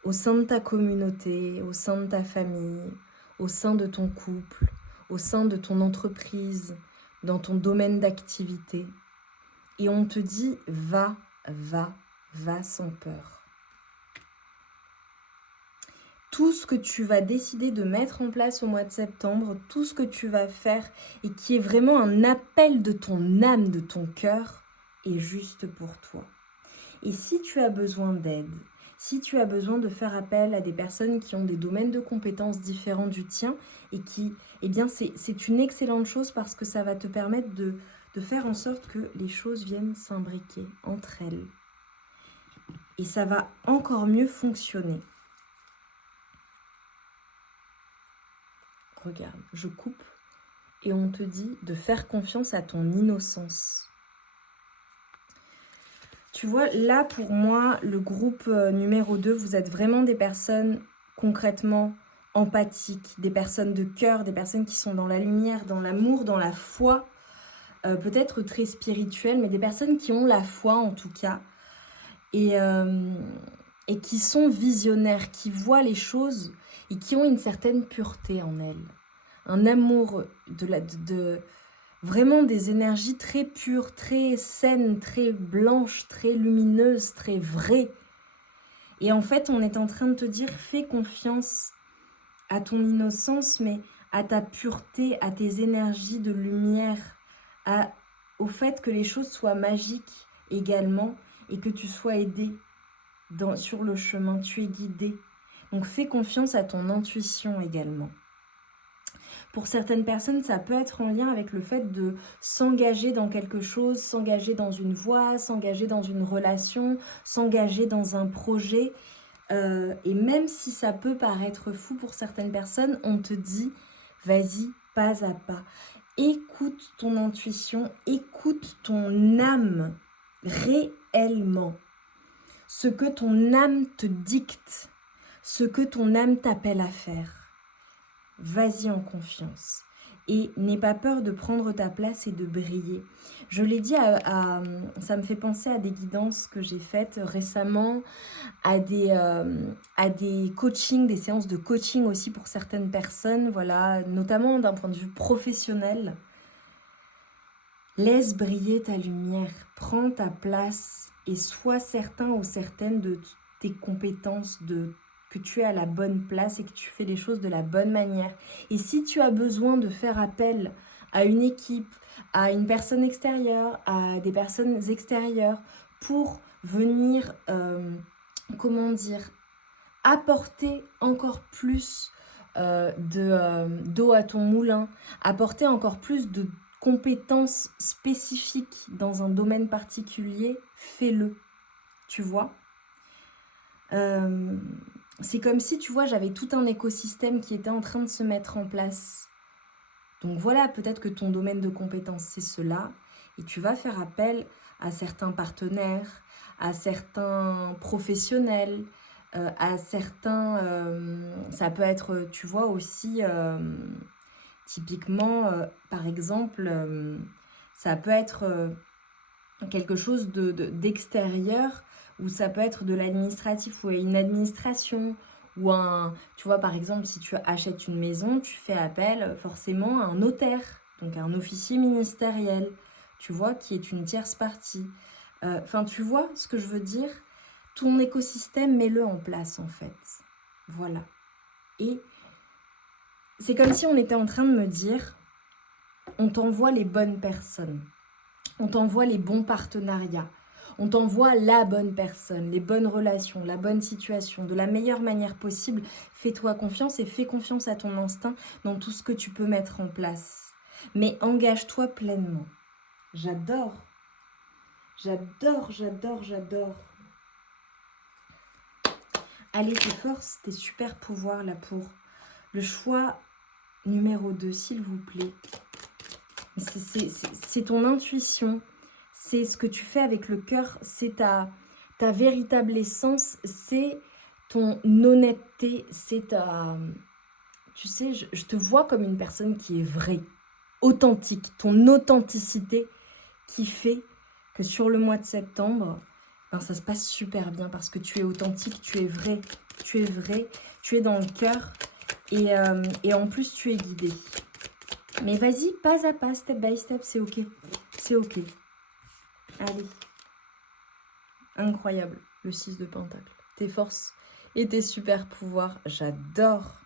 au sein de ta communauté, au sein de ta famille, au sein de ton couple, au sein de ton entreprise, dans ton domaine d'activité. Et on te dit, va sans peur. Tout ce que tu vas décider de mettre en place au mois de septembre, tout ce que tu vas faire et qui est vraiment un appel de ton âme, de ton cœur, est juste pour toi. Et si tu as besoin d'aide, si tu as besoin de faire appel à des personnes qui ont des domaines de compétences différents du tien et qui, eh bien, c'est une excellente chose parce que ça va te permettre de faire en sorte que les choses viennent s'imbriquer entre elles. Et ça va encore mieux fonctionner. Regarde, je coupe et on te dit de faire confiance à ton innocence. Tu vois, là pour moi, le groupe numéro 2, vous êtes vraiment des personnes concrètement empathiques, des personnes de cœur, des personnes qui sont dans la lumière, dans l'amour, dans la foi, peut-être très spirituelles, mais des personnes qui ont la foi en tout cas, et qui sont visionnaires, qui voient les choses et qui ont une certaine pureté en elles. Un amour vraiment des énergies très pures, très saines, très blanches, très lumineuses, très vraies. Et en fait, on est en train de te dire, fais confiance à ton innocence, mais à ta pureté, à tes énergies de lumière, au fait que les choses soient magiques également et que tu sois aidé sur le chemin, tu es guidé. Donc fais confiance à ton intuition également. Pour certaines personnes, ça peut être en lien avec le fait de s'engager dans quelque chose, s'engager dans une voie, s'engager dans une relation, s'engager dans un projet. Et même si ça peut paraître fou pour certaines personnes, on te dit, vas-y, pas à pas. Écoute ton intuition, écoute ton âme réellement. Ce que ton âme te dicte, ce que ton âme t'appelle à faire. Vas-y en confiance et n'aie pas peur de prendre ta place et de briller. Je l'ai dit, ça me fait penser à des guidances que j'ai faites récemment, à des coachings, des séances de coaching aussi pour certaines personnes, voilà, notamment d'un point de vue professionnel. Laisse briller ta lumière, prends ta place et sois certain ou certaine de tes compétences, que tu es à la bonne place et que tu fais les choses de la bonne manière. Et si tu as besoin de faire appel à une équipe, à une personne extérieure, à des personnes extérieures pour venir, comment dire, apporter encore plus d'eau à ton moulin, apporter encore plus de compétences spécifiques dans un domaine particulier, fais-le, tu vois. C'est comme si, tu vois, j'avais tout un écosystème qui était en train de se mettre en place. Donc voilà, peut-être que ton domaine de compétence, c'est cela, et tu vas faire appel à certains partenaires, à certains professionnels, à certains... ça peut être, tu vois, aussi, typiquement, par exemple, ça peut être quelque chose d'extérieur, ou ça peut être de l'administratif, ou une administration, ou tu vois, par exemple, si tu achètes une maison, tu fais appel forcément à un notaire, donc à un officier ministériel, tu vois, qui est une tierce partie. Enfin, tu vois ce que je veux dire? Ton écosystème, mets-le en place, en fait. Voilà. Et c'est comme si on était en train de me dire, on t'envoie les bonnes personnes. On t'envoie les bons partenariats, on t'envoie la bonne personne, les bonnes relations, la bonne situation, de la meilleure manière possible. Fais-toi confiance et fais confiance à ton instinct dans tout ce que tu peux mettre en place. Mais engage-toi pleinement. J'adore. J'adore, j'adore, j'adore. Allez, tes forces, tes super pouvoirs là pour le choix numéro 2, s'il vous plaît. C'est ton intuition, c'est ce que tu fais avec le cœur, c'est ta véritable essence, c'est ton honnêteté, c'est ta... Tu sais, je te vois comme une personne qui est vraie, authentique, ton authenticité qui fait que sur le mois de septembre, ben ça se passe super bien parce que tu es authentique, tu es vrai, tu es dans le cœur et en plus tu es guidé. Mais vas-y, pas à pas, step by step, c'est ok. C'est ok. Allez. Incroyable, le 6 de Pentacle. Tes forces et tes super pouvoirs, j'adore.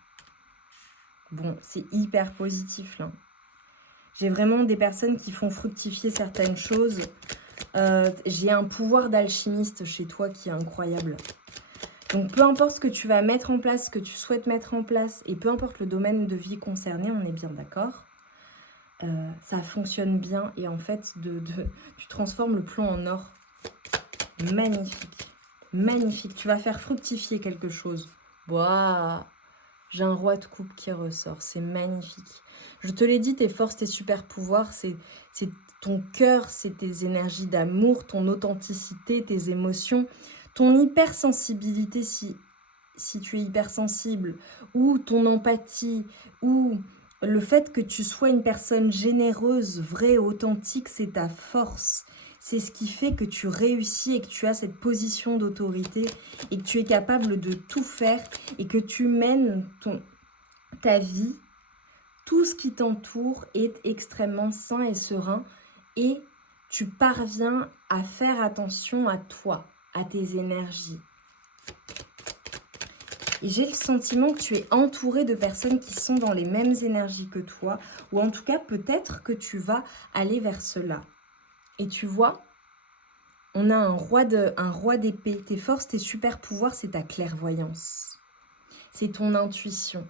Bon, c'est hyper positif, là. J'ai vraiment des personnes qui font fructifier certaines choses. J'ai un pouvoir d'alchimiste chez toi qui est incroyable. Donc, peu importe ce que tu vas mettre en place, ce que tu souhaites mettre en place, et peu importe le domaine de vie concerné, on est bien d'accord. Ça fonctionne bien et en fait, tu transformes le plomb en or. Magnifique. Magnifique. Tu vas faire fructifier quelque chose. Waouh! J'ai un roi de coupe qui ressort. C'est magnifique. Je te l'ai dit, tes forces, tes super pouvoirs, c'est ton cœur, c'est tes énergies d'amour, ton authenticité, tes émotions, ton hypersensibilité si tu es hypersensible, ou ton empathie, ou le fait que tu sois une personne généreuse, vraie, authentique, c'est ta force. C'est ce qui fait que tu réussis et que tu as cette position d'autorité et que tu es capable de tout faire et que tu mènes ta vie. Tout ce qui t'entoure est extrêmement sain et serein et tu parviens à faire attention à toi, à tes énergies. Et j'ai le sentiment que tu es entouré de personnes qui sont dans les mêmes énergies que toi, ou en tout cas, peut-être que tu vas aller vers cela. Et tu vois, on a un roi d'épée. Tes forces, tes super pouvoirs, c'est ta clairvoyance. C'est ton intuition.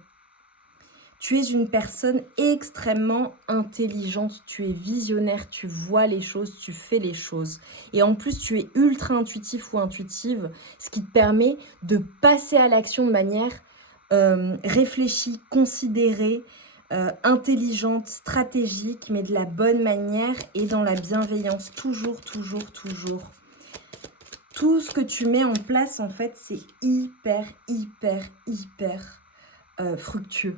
Tu es une personne extrêmement intelligente, tu es visionnaire, tu vois les choses, tu fais les choses. Et en plus, tu es ultra intuitif ou intuitive, ce qui te permet de passer à l'action de manière réfléchie, considérée, intelligente, stratégique, mais de la bonne manière et dans la bienveillance. Toujours, toujours, toujours. Tout ce que tu mets en place, en fait, c'est hyper, hyper, hyper fructueux.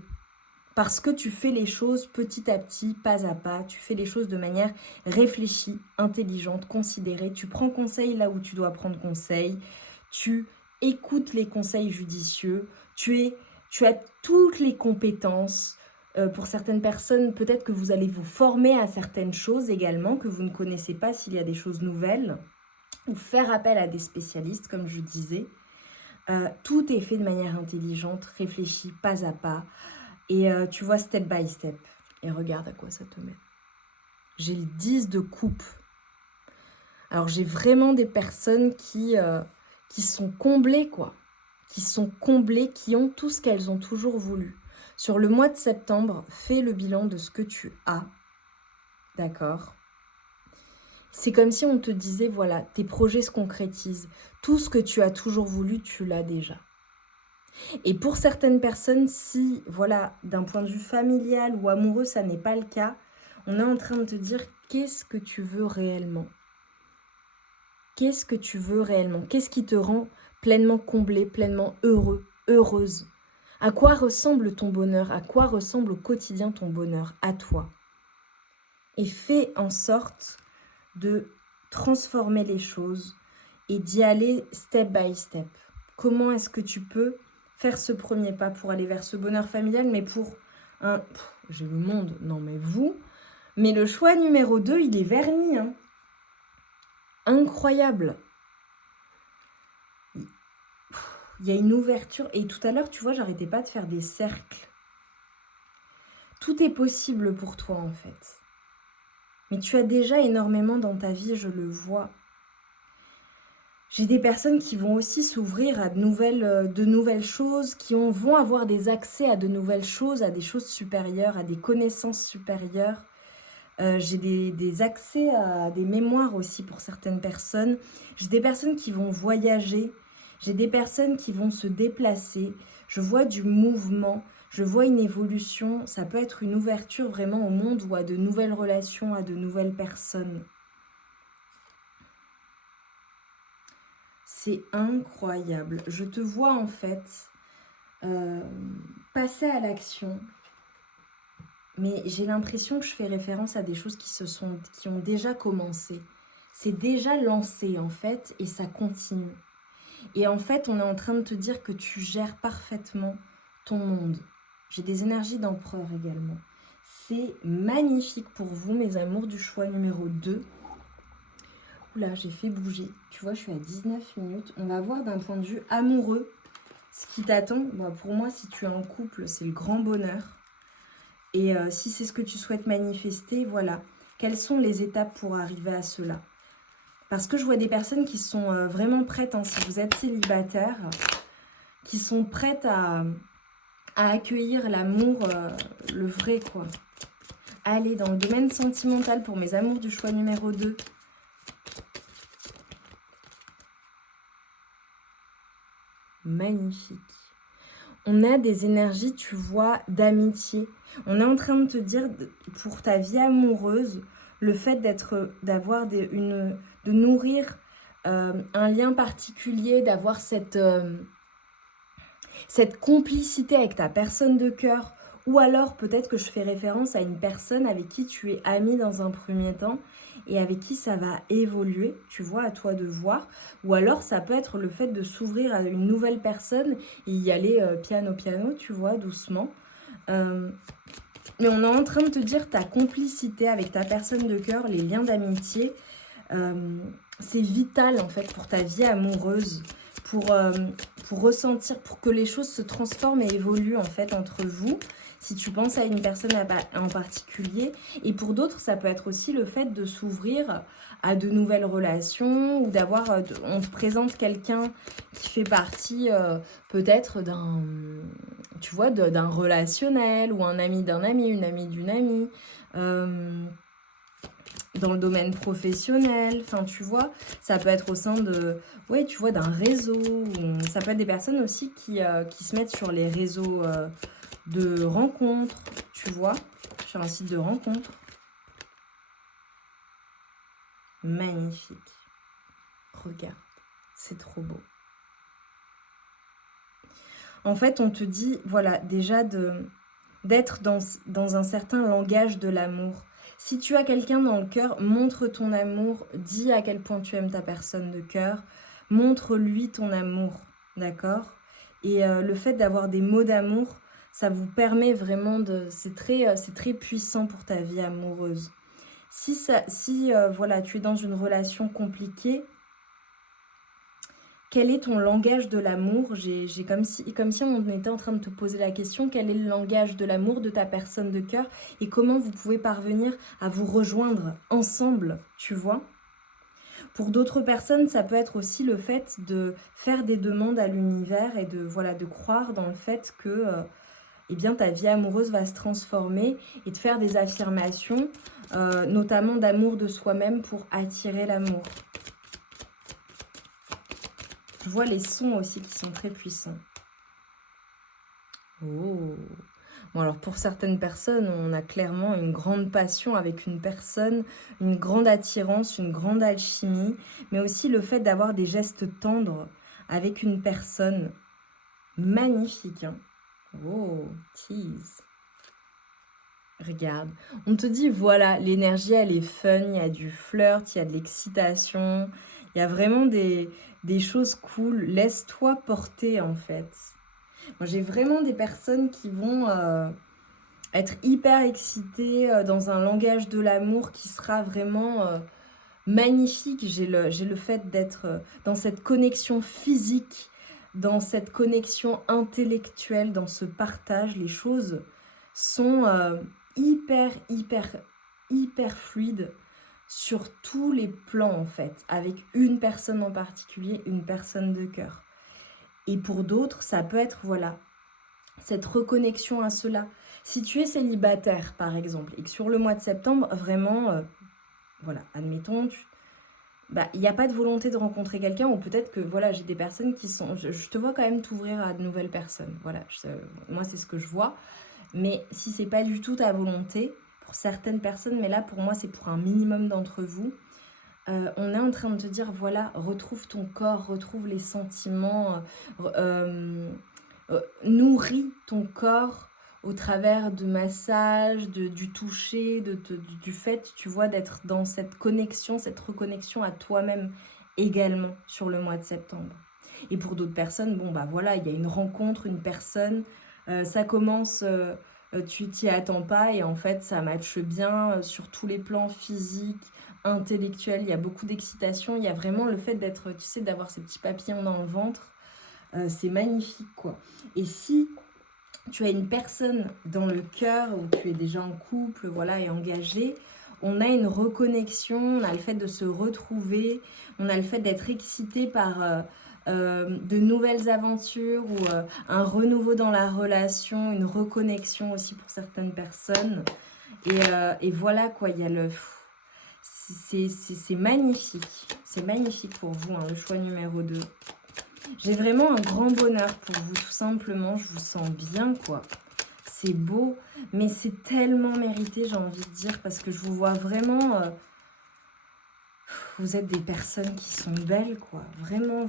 Parce que tu fais les choses petit à petit, pas à pas. Tu fais les choses de manière réfléchie, intelligente, considérée. Tu prends conseil là où tu dois prendre conseil. Tu écoutes les conseils judicieux. Tu as toutes les compétences. Pour certaines personnes, peut-être que vous allez vous former à certaines choses également, que vous ne connaissez pas s'il y a des choses nouvelles. Ou faire appel à des spécialistes, comme je disais. Tout est fait de manière intelligente, réfléchie, pas à pas. Et tu vois step by step. Et regarde à quoi ça te met. J'ai le 10 de coupe. Alors, j'ai vraiment des personnes qui sont comblées, quoi. Qui sont comblées, qui ont tout ce qu'elles ont toujours voulu. Sur le mois de septembre, fais le bilan de ce que tu as. D'accord? C'est comme si on te disait, voilà, tes projets se concrétisent. Tout ce que tu as toujours voulu, tu l'as déjà. Et pour certaines personnes, si, voilà, d'un point de vue familial ou amoureux, ça n'est pas le cas, on est en train de te dire, qu'est-ce que tu veux réellement? Qu'est-ce que tu veux réellement? Qu'est-ce qui te rend pleinement comblé, pleinement heureux, heureuse? À quoi ressemble ton bonheur? À quoi ressemble au quotidien ton bonheur? À toi. Et fais en sorte de transformer les choses et d'y aller step by step. Comment est-ce que tu peux faire ce premier pas pour aller vers ce bonheur familial, mais pour un... j'ai le monde, non mais vous... Mais le choix numéro 2, il est verni, hein. Incroyable. Il y a une ouverture. Et tout à l'heure, tu vois, j'arrêtais pas de faire des cercles. Tout est possible pour toi, en fait. Mais tu as déjà énormément dans ta vie, je le vois. J'ai des personnes qui vont aussi s'ouvrir à de nouvelles choses, vont avoir des accès à de nouvelles choses, à des choses supérieures, à des connaissances supérieures. J'ai des accès à des mémoires aussi pour certaines personnes. J'ai des personnes qui vont voyager. J'ai des personnes qui vont se déplacer. Je vois du mouvement. Je vois une évolution. Ça peut être une ouverture vraiment au monde ou à de nouvelles relations, à de nouvelles personnes. C'est incroyable. Je te vois en fait passer à l'action. Mais j'ai l'impression que je fais référence à des choses qui ont déjà commencé. C'est déjà lancé en fait et ça continue. Et en fait, on est en train de te dire que tu gères parfaitement ton monde. J'ai des énergies d'empereur également. C'est magnifique pour vous, mes amours du choix numéro 2. Oula, j'ai fait bouger. Tu vois, je suis à 19 minutes. On va voir d'un point de vue amoureux ce qui t'attend. Bon, pour moi, si tu es en couple, c'est le grand bonheur. Et si c'est ce que tu souhaites manifester, voilà. Quelles sont les étapes pour arriver à cela? Parce que je vois des personnes qui sont vraiment prêtes, hein, si vous êtes célibataire, qui sont prêtes à accueillir l'amour, le vrai, quoi. Allez, dans le domaine sentimental, pour mes amours du choix numéro 2. Magnifique. On a des énergies, tu vois, d'amitié. On est en train de te dire, pour ta vie amoureuse, le fait de nourrir un lien particulier, d'avoir cette complicité avec ta personne de cœur, ou alors peut-être que je fais référence à une personne avec qui tu es ami dans un premier temps et avec qui ça va évoluer, tu vois, à toi de voir. Ou alors ça peut être le fait de s'ouvrir à une nouvelle personne et y aller piano, tu vois, doucement. Mais on est en train de te dire ta complicité avec ta personne de cœur, les liens d'amitié, c'est vital en fait pour ta vie amoureuse, pour ressentir, pour que les choses se transforment et évoluent en fait entre vous, si tu penses à une personne en particulier. Et pour d'autres, ça peut être aussi le fait de s'ouvrir à de nouvelles relations ou on te présente quelqu'un qui fait partie peut-être tu vois, d'un relationnel ou un ami d'un ami, une amie d'une amie. Dans le domaine professionnel, enfin tu vois, ça peut être au sein ouais, tu vois, d'un réseau, ça peut être des personnes aussi qui se mettent sur les réseaux de rencontres, tu vois, sur un site de rencontres. Magnifique. Regarde, c'est trop beau. En fait, on te dit, voilà, déjà d'être dans un certain langage de l'amour. Si tu as quelqu'un dans le cœur, montre ton amour, dis à quel point tu aimes ta personne de cœur, montre-lui ton amour, d'accord? Et le fait d'avoir des mots d'amour, ça vous permet vraiment c'est très puissant pour ta vie amoureuse. Si voilà, tu es dans une relation compliquée, Quel est ton langage de l'amour? J'ai comme si on était en train de te poser la question, quel est le langage de l'amour de ta personne de cœur et comment vous pouvez parvenir à vous rejoindre ensemble, tu vois? Pour d'autres personnes, ça peut être aussi le fait de faire des demandes à l'univers et de, voilà, de croire dans le fait que eh bien, ta vie amoureuse va se transformer et de faire des affirmations, notamment d'amour de soi-même pour attirer l'amour. Je vois les sons aussi qui sont très puissants. Oh. Bon, alors pour certaines personnes, on a clairement une grande passion avec une personne, une grande attirance, une grande alchimie, mais aussi le fait d'avoir des gestes tendres avec une personne. Magnifique, hein? Oh, tease. Regarde, on te dit, voilà, l'énergie, elle est fun, il y a du flirt, il y a de l'excitation, il y a vraiment des choses cool. Laisse-toi porter, en fait. Moi, j'ai vraiment des personnes qui vont être hyper excitées dans un langage de l'amour qui sera vraiment magnifique. J'ai le fait d'être dans cette connexion physique, dans cette connexion intellectuelle, dans ce partage. Les choses sont hyper fluides sur tous les plans, en fait, avec une personne en particulier, une personne de cœur. Et pour d'autres, ça peut être, voilà, cette reconnexion à cela. Si tu es célibataire, par exemple, et que sur le mois de septembre, vraiment, voilà, admettons, il n'y a pas de volonté de rencontrer quelqu'un, ou peut-être que, voilà, j'ai des personnes qui sont... Je te vois quand même t'ouvrir à de nouvelles personnes, voilà, moi, c'est ce que je vois. Mais si c'est pas du tout ta volonté, pour certaines personnes, mais là, pour moi, c'est pour un minimum d'entre vous, on est en train de te dire, voilà, retrouve ton corps, retrouve les sentiments, nourris ton corps au travers de massages, du toucher, du fait, tu vois, d'être dans cette connexion, cette reconnexion à toi-même également sur le mois de septembre. Et pour d'autres personnes, bon, bah voilà, il y a une rencontre, une personne, ça commence, tu t'y attends pas et en fait, ça matche bien sur tous les plans physiques, intellectuels, il y a beaucoup d'excitation, il y a vraiment le fait d'être, tu sais, d'avoir ces petits papillons dans le ventre, c'est magnifique, quoi. Et si tu as une personne dans le cœur où tu es déjà en couple, voilà, et engagé, on a une reconnexion, on a le fait de se retrouver, on a le fait d'être excité par de nouvelles aventures ou un renouveau dans la relation, une reconnexion aussi pour certaines personnes. Et voilà quoi, il y a le... C'est magnifique pour vous, hein, le choix numéro 2. J'ai vraiment un grand bonheur pour vous, tout simplement, je vous sens bien quoi. C'est beau, mais c'est tellement mérité, j'ai envie de dire, parce que je vous vois vraiment... vous êtes des personnes qui sont belles, quoi. Vraiment,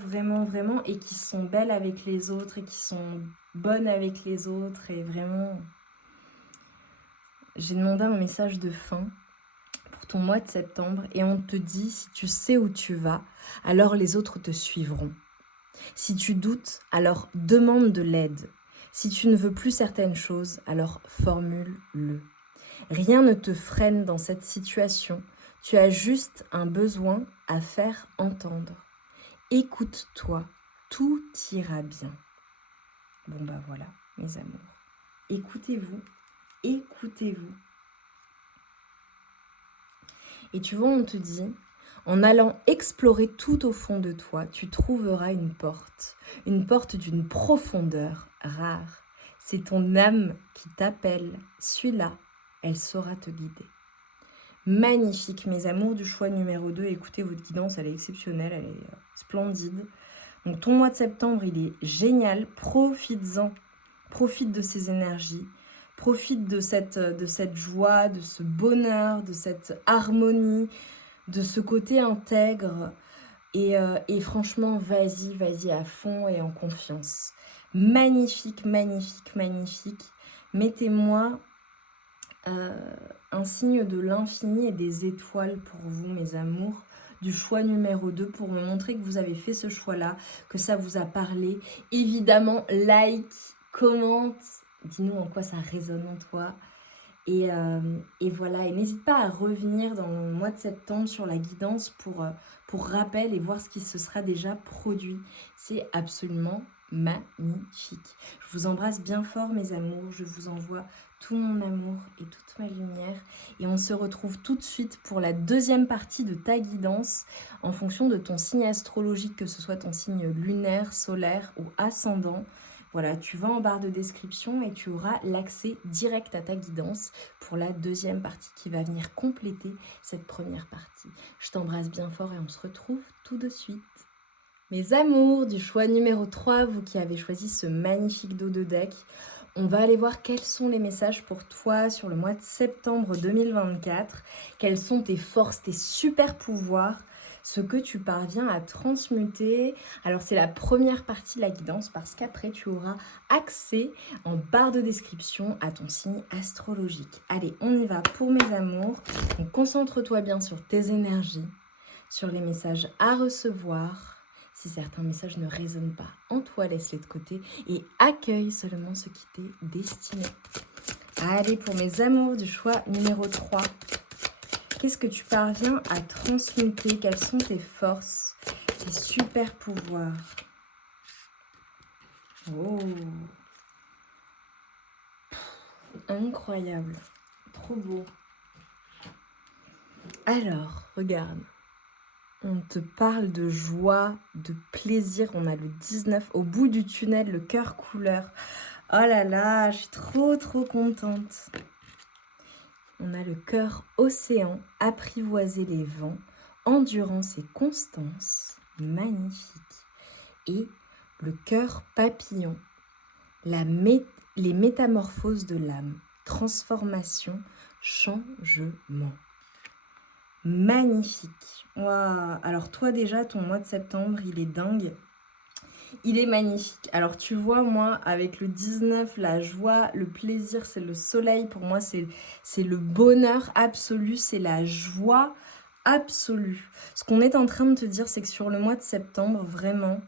et qui sont belles avec les autres, et qui sont bonnes avec les autres, et vraiment... J'ai demandé un message de fin pour ton mois de septembre, et on te dit, si tu sais où tu vas, alors les autres te suivront. Si tu doutes, alors demande de l'aide. Si tu ne veux plus certaines choses, alors formule-le. Rien ne te freine dans cette situation. Tu as juste un besoin à faire entendre. Écoute-toi, tout ira bien. Bon bah voilà, mes amours. Écoutez-vous. Et tu vois, on te dit, en allant explorer tout au fond de toi, tu trouveras une porte d'une profondeur rare. C'est ton âme qui t'appelle. Suis-la, elle saura te guider. Magnifique, mes amours du choix numéro 2. Écoutez, votre guidance, elle est exceptionnelle, elle est splendide. Donc ton mois de septembre, il est génial. Profites-en. Profite de ces énergies. Profite de cette joie, de ce bonheur, de cette harmonie, de ce côté intègre. Et franchement, vas-y à fond et en confiance. Magnifique. Mettez-moi un signe de l'infini et des étoiles pour vous, mes amours, du choix numéro 2, pour me montrer que vous avez fait ce choix-là, que ça vous a parlé. Évidemment, like, commente, dis-nous en quoi ça résonne en toi. Et voilà, et n'hésite pas à revenir dans le mois de septembre sur la guidance pour rappel et voir ce qui se sera déjà produit. C'est absolument magnifique. Je vous embrasse bien fort mes amours, je vous envoie tout mon amour et toute ma lumière. Et on se retrouve tout de suite pour la deuxième partie de ta guidance en fonction de ton signe astrologique, que ce soit ton signe lunaire, solaire ou ascendant. Voilà, tu vas en barre de description et tu auras l'accès direct à ta guidance pour la deuxième partie qui va venir compléter cette première partie. Je t'embrasse bien fort et on se retrouve tout de suite. Mes amours du choix numéro 3, vous qui avez choisi ce magnifique dos de deck, on va aller voir quels sont les messages pour toi sur le mois de septembre 2024. Quelles sont tes forces, tes super pouvoirs, ce que tu parviens à transmuter. Alors c'est la première partie de la guidance parce qu'après tu auras accès en barre de description à ton signe astrologique. Allez, on y va pour mes amours. Donc concentre-toi bien sur tes énergies, sur les messages à recevoir. Si certains messages ne résonnent pas en toi, laisse-les de côté et accueille seulement ce qui t'est destiné. Allez, pour mes amours du choix numéro 3. Qu'est-ce que tu parviens à transmuter? Quelles sont tes forces, tes super pouvoirs? Oh, incroyable, trop beau. Alors, regarde, on te parle de joie, de plaisir. On a le 19 au bout du tunnel, le cœur couleur. Oh là là, je suis trop contente. On a le cœur océan, apprivoiser les vents, endurance et constance, magnifique. Et le cœur papillon, les métamorphoses de l'âme, transformation, changement. Magnifique. Waouh. Alors toi déjà, ton mois de septembre, il est dingue. Il est magnifique. Alors tu vois, moi, avec le 19, la joie, le plaisir, c'est le soleil. Pour moi, c'est le bonheur absolu, c'est la joie absolue. Ce qu'on est en train de te dire, c'est que sur le mois de septembre, vraiment,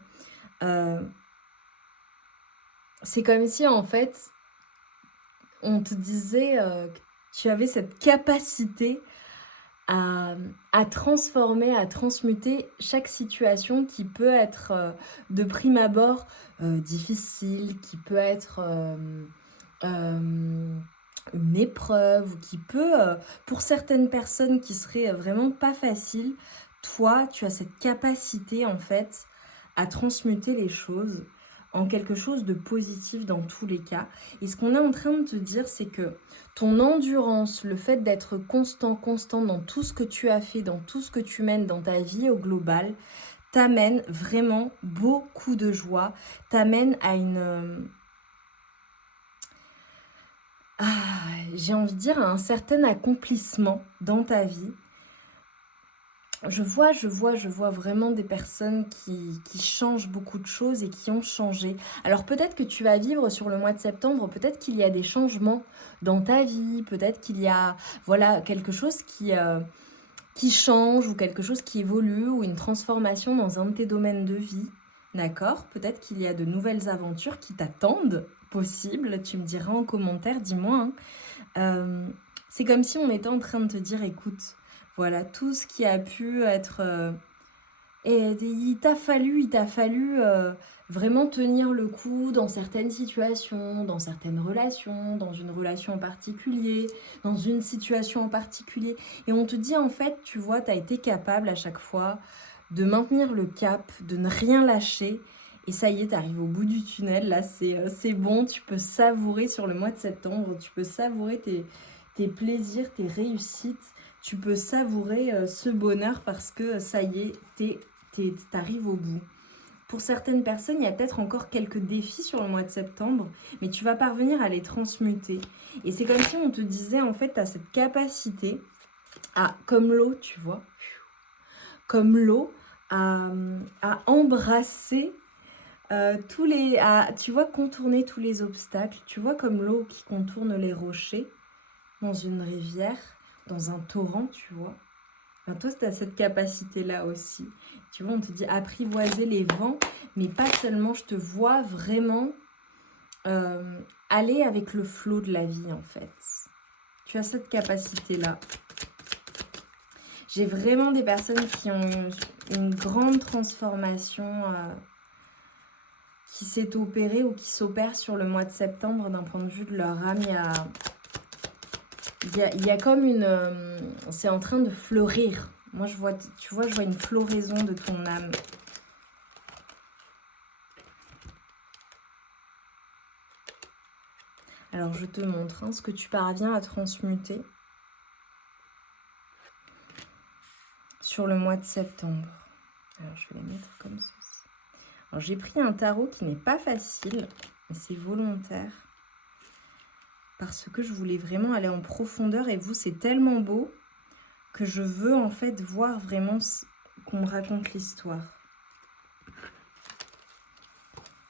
c'est comme si, en fait, on te disait que tu avais cette capacité à transformer, à transmuter chaque situation qui peut être de prime abord difficile, qui peut être une épreuve, ou qui peut, pour certaines personnes qui seraient vraiment pas facile, toi, tu as cette capacité en fait à transmuter les choses en quelque chose de positif dans tous les cas. Et ce qu'on est en train de te dire, c'est que ton endurance, le fait d'être constant dans tout ce que tu as fait, dans tout ce que tu mènes dans ta vie au global, t'amène vraiment beaucoup de joie, t'amène à j'ai envie de dire, à un certain accomplissement dans ta vie. Je vois vraiment des personnes qui changent beaucoup de choses et qui ont changé. Alors peut-être que tu vas vivre sur le mois de septembre, peut-être qu'il y a des changements dans ta vie, peut-être qu'il y a voilà, quelque chose qui change ou quelque chose qui évolue ou une transformation dans un de tes domaines de vie. D'accord? Peut-être qu'il y a de nouvelles aventures qui t'attendent, possible. Tu me diras en commentaire, dis-moi. C'est comme si on était en train de te dire, écoute, voilà, tout ce qui a pu être... et il t'a fallu vraiment tenir le coup dans certaines situations, dans certaines relations, dans une relation en particulier, dans une situation en particulier. Et on te dit, en fait, tu vois, tu as été capable à chaque fois de maintenir le cap, de ne rien lâcher. Et ça y est, tu arrives au bout du tunnel. Là, c'est bon, tu peux savourer sur le mois de septembre, tu peux savourer tes plaisirs, tes réussites. Tu peux savourer ce bonheur parce que ça y est, t'arrives au bout. Pour certaines personnes, il y a peut-être encore quelques défis sur le mois de septembre, mais tu vas parvenir à les transmuter. Et c'est comme si on te disait, en fait, tu as cette capacité à, comme l'eau, tu vois, comme l'eau, à embrasser tu vois, contourner tous les obstacles. Tu vois comme l'eau qui contourne les rochers dans une rivière, dans un torrent, tu vois. Enfin, toi, tu as cette capacité-là aussi. Tu vois, on te dit apprivoiser les vents, mais pas seulement, je te vois vraiment aller avec le flot de la vie, en fait. Tu as cette capacité-là. J'ai vraiment des personnes qui ont une grande transformation qui s'est opérée ou qui s'opère sur le mois de septembre d'un point de vue de leur âme. Il y a comme une... c'est en train de fleurir. Moi, je vois, tu vois, je vois une floraison de ton âme. Alors, je te montre ce que tu parviens à transmuter sur le mois de septembre. Alors, je vais la mettre comme ceci. Alors, j'ai pris un tarot qui n'est pas facile, mais c'est volontaire. Parce que je voulais vraiment aller en profondeur. Et vous, c'est tellement beau que je veux en fait voir vraiment qu'on me raconte l'histoire.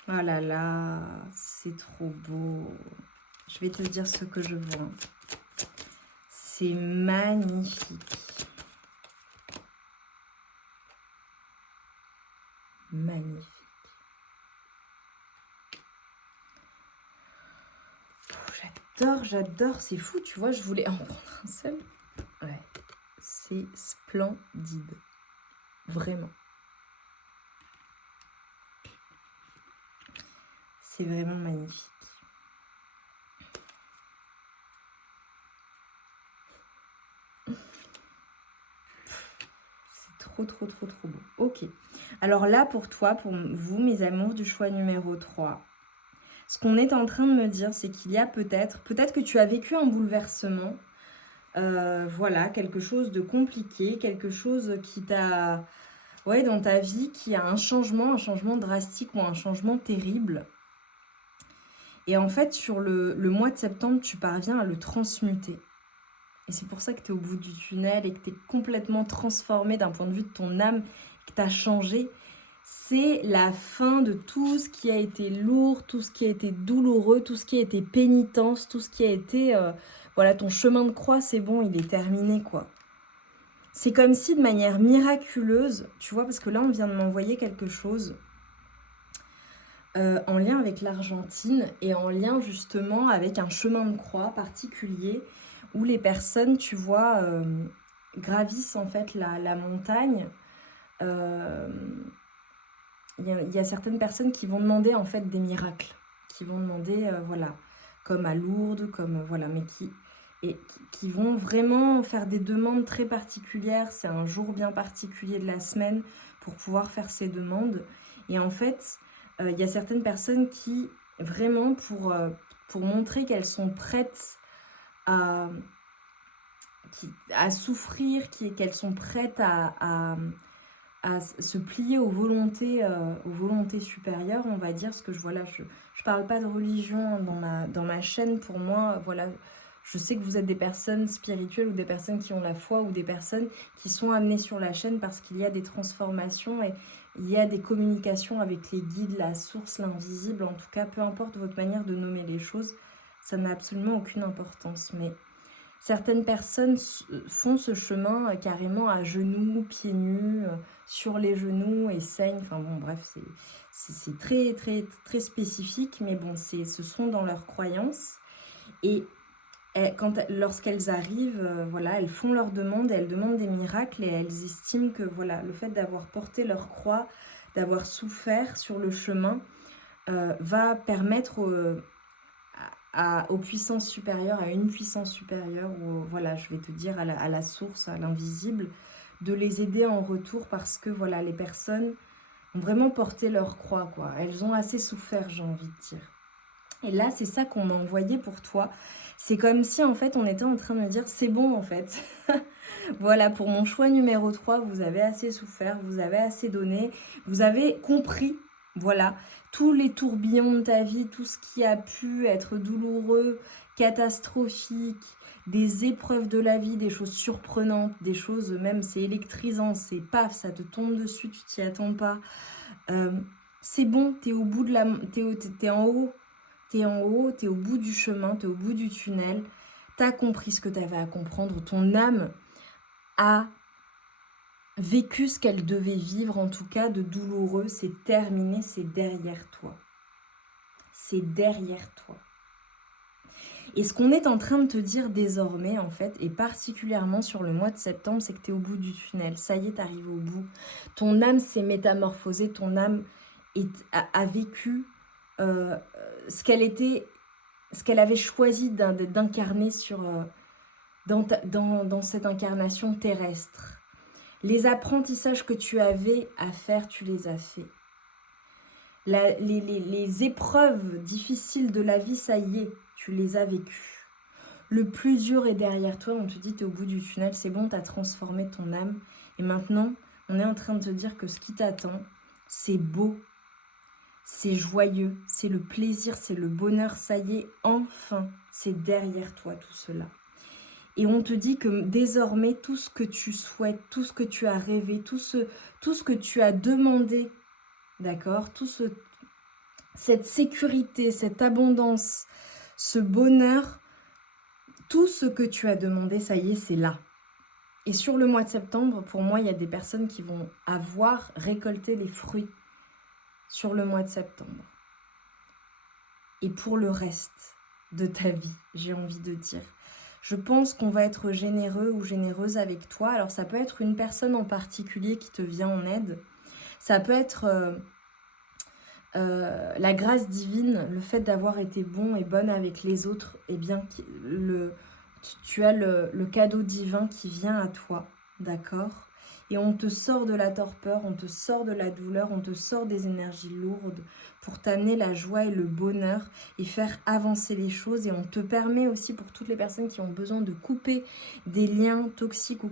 Oh là là, c'est trop beau. Je vais te dire ce que je vois. C'est magnifique. Magnifique. J'adore, c'est fou, tu vois, je voulais en prendre un seul. Ouais, c'est splendide. Vraiment. C'est vraiment magnifique. C'est trop beau. Ok. Alors là, pour toi, pour vous, mes amours du choix numéro 3, ce qu'on est en train de me dire, c'est qu'il y a peut-être que tu as vécu un bouleversement, voilà, quelque chose de compliqué, quelque chose qui t'a, ouais, dans ta vie, qui a un changement drastique ou un changement terrible. Et en fait, sur le mois de septembre, tu parviens à le transmuter. Et c'est pour ça que tu es au bout du tunnel et que tu es complètement transformé d'un point de vue de ton âme, que tu as changé. C'est la fin de tout ce qui a été lourd, tout ce qui a été douloureux, tout ce qui a été pénitence, tout ce qui a été... voilà, ton chemin de croix, c'est bon, il est terminé, quoi. C'est comme si de manière miraculeuse, tu vois, parce que là, on vient de m'envoyer quelque chose en lien avec l'Argentine et en lien justement avec un chemin de croix particulier où les personnes, tu vois, gravissent en fait la montagne. Il y a certaines personnes qui vont demander en fait des miracles, qui vont demander, voilà, comme à Lourdes, comme voilà, mais qui vont vraiment faire des demandes très particulières. C'est un jour bien particulier de la semaine pour pouvoir faire ces demandes. Et en fait, il y a certaines personnes qui, vraiment, pour montrer qu'elles sont prêtes à souffrir, qu'elles sont prêtes à se plier aux volontés supérieures, on va dire, parce que je parle pas de religion dans ma chaîne. Pour moi, voilà, je sais que vous êtes des personnes spirituelles ou des personnes qui ont la foi ou des personnes qui sont amenées sur la chaîne parce qu'il y a des transformations et il y a des communications avec les guides, la source, l'invisible. En tout cas, peu importe votre manière de nommer les choses, ça n'a absolument aucune importance. Mais certaines personnes font ce chemin carrément à genoux, pieds nus, sur les genoux et saignent. Enfin bon, bref, c'est très spécifique, mais bon, ce sont dans leurs croyances. Et lorsqu'elles arrivent, voilà, elles font leurs demandes, elles demandent des miracles et elles estiment que voilà, le fait d'avoir porté leur croix, d'avoir souffert sur le chemin, va permettre aux puissances supérieures, à une puissance supérieure, ou voilà, je vais te dire à la source, à l'invisible, de les aider en retour parce que voilà, les personnes ont vraiment porté leur croix, quoi. Elles ont assez souffert, j'ai envie de dire. Et là, c'est ça qu'on m'a envoyé pour toi. C'est comme si, en fait, on était en train de me dire, c'est bon, en fait. Voilà, pour mon choix numéro 3, vous avez assez souffert, vous avez assez donné, vous avez compris, voilà, tous les tourbillons de ta vie, tout ce qui a pu être douloureux, catastrophique, des épreuves de la vie, des choses surprenantes, des choses même, c'est électrisant, c'est paf, ça te tombe dessus, tu t'y attends pas. C'est bon, t'es au bout t'es en haut. T'es en haut, t'es au bout du chemin, t'es au bout du tunnel, t'as compris ce que t'avais à comprendre, ton âme a vécu ce qu'elle devait vivre, en tout cas de douloureux, c'est terminé, c'est derrière toi. C'est derrière toi. Et ce qu'on est en train de te dire désormais, en fait, et particulièrement sur le mois de septembre, c'est que tu es au bout du tunnel. Ça y est, tu arrives au bout. Ton âme s'est métamorphosée, ton âme a vécu ce qu'elle avait choisi d'incarner dans cette incarnation terrestre. Les apprentissages que tu avais à faire, tu les as faits. Les épreuves difficiles de la vie, ça y est, tu les as vécues. Le plus dur est derrière toi, on te dit tu es au bout du tunnel, c'est bon, tu as transformé ton âme. Et maintenant, on est en train de te dire que ce qui t'attend, c'est beau, c'est joyeux, c'est le plaisir, c'est le bonheur, ça y est, enfin, c'est derrière toi tout cela. Et on te dit que désormais, tout ce que tu souhaites, tout ce que tu as rêvé, tout ce que tu as demandé, d'accord, cette sécurité, cette abondance, ce bonheur, tout ce que tu as demandé, ça y est, c'est là. Et sur le mois de septembre, pour moi, il y a des personnes qui vont avoir récolté les fruits sur le mois de septembre. Et pour le reste de ta vie, j'ai envie de dire, je pense qu'on va être généreux ou généreuse avec toi. Alors ça peut être une personne en particulier qui te vient en aide. Ça peut être la grâce divine, le fait d'avoir été bon et bonne avec les autres. Eh bien, tu as le cadeau divin qui vient à toi, d'accord ? Et on te sort de la torpeur, on te sort de la douleur, on te sort des énergies lourdes pour t'amener la joie et le bonheur et faire avancer les choses. Et on te permet aussi, pour toutes les personnes qui ont besoin de couper des liens toxiques ou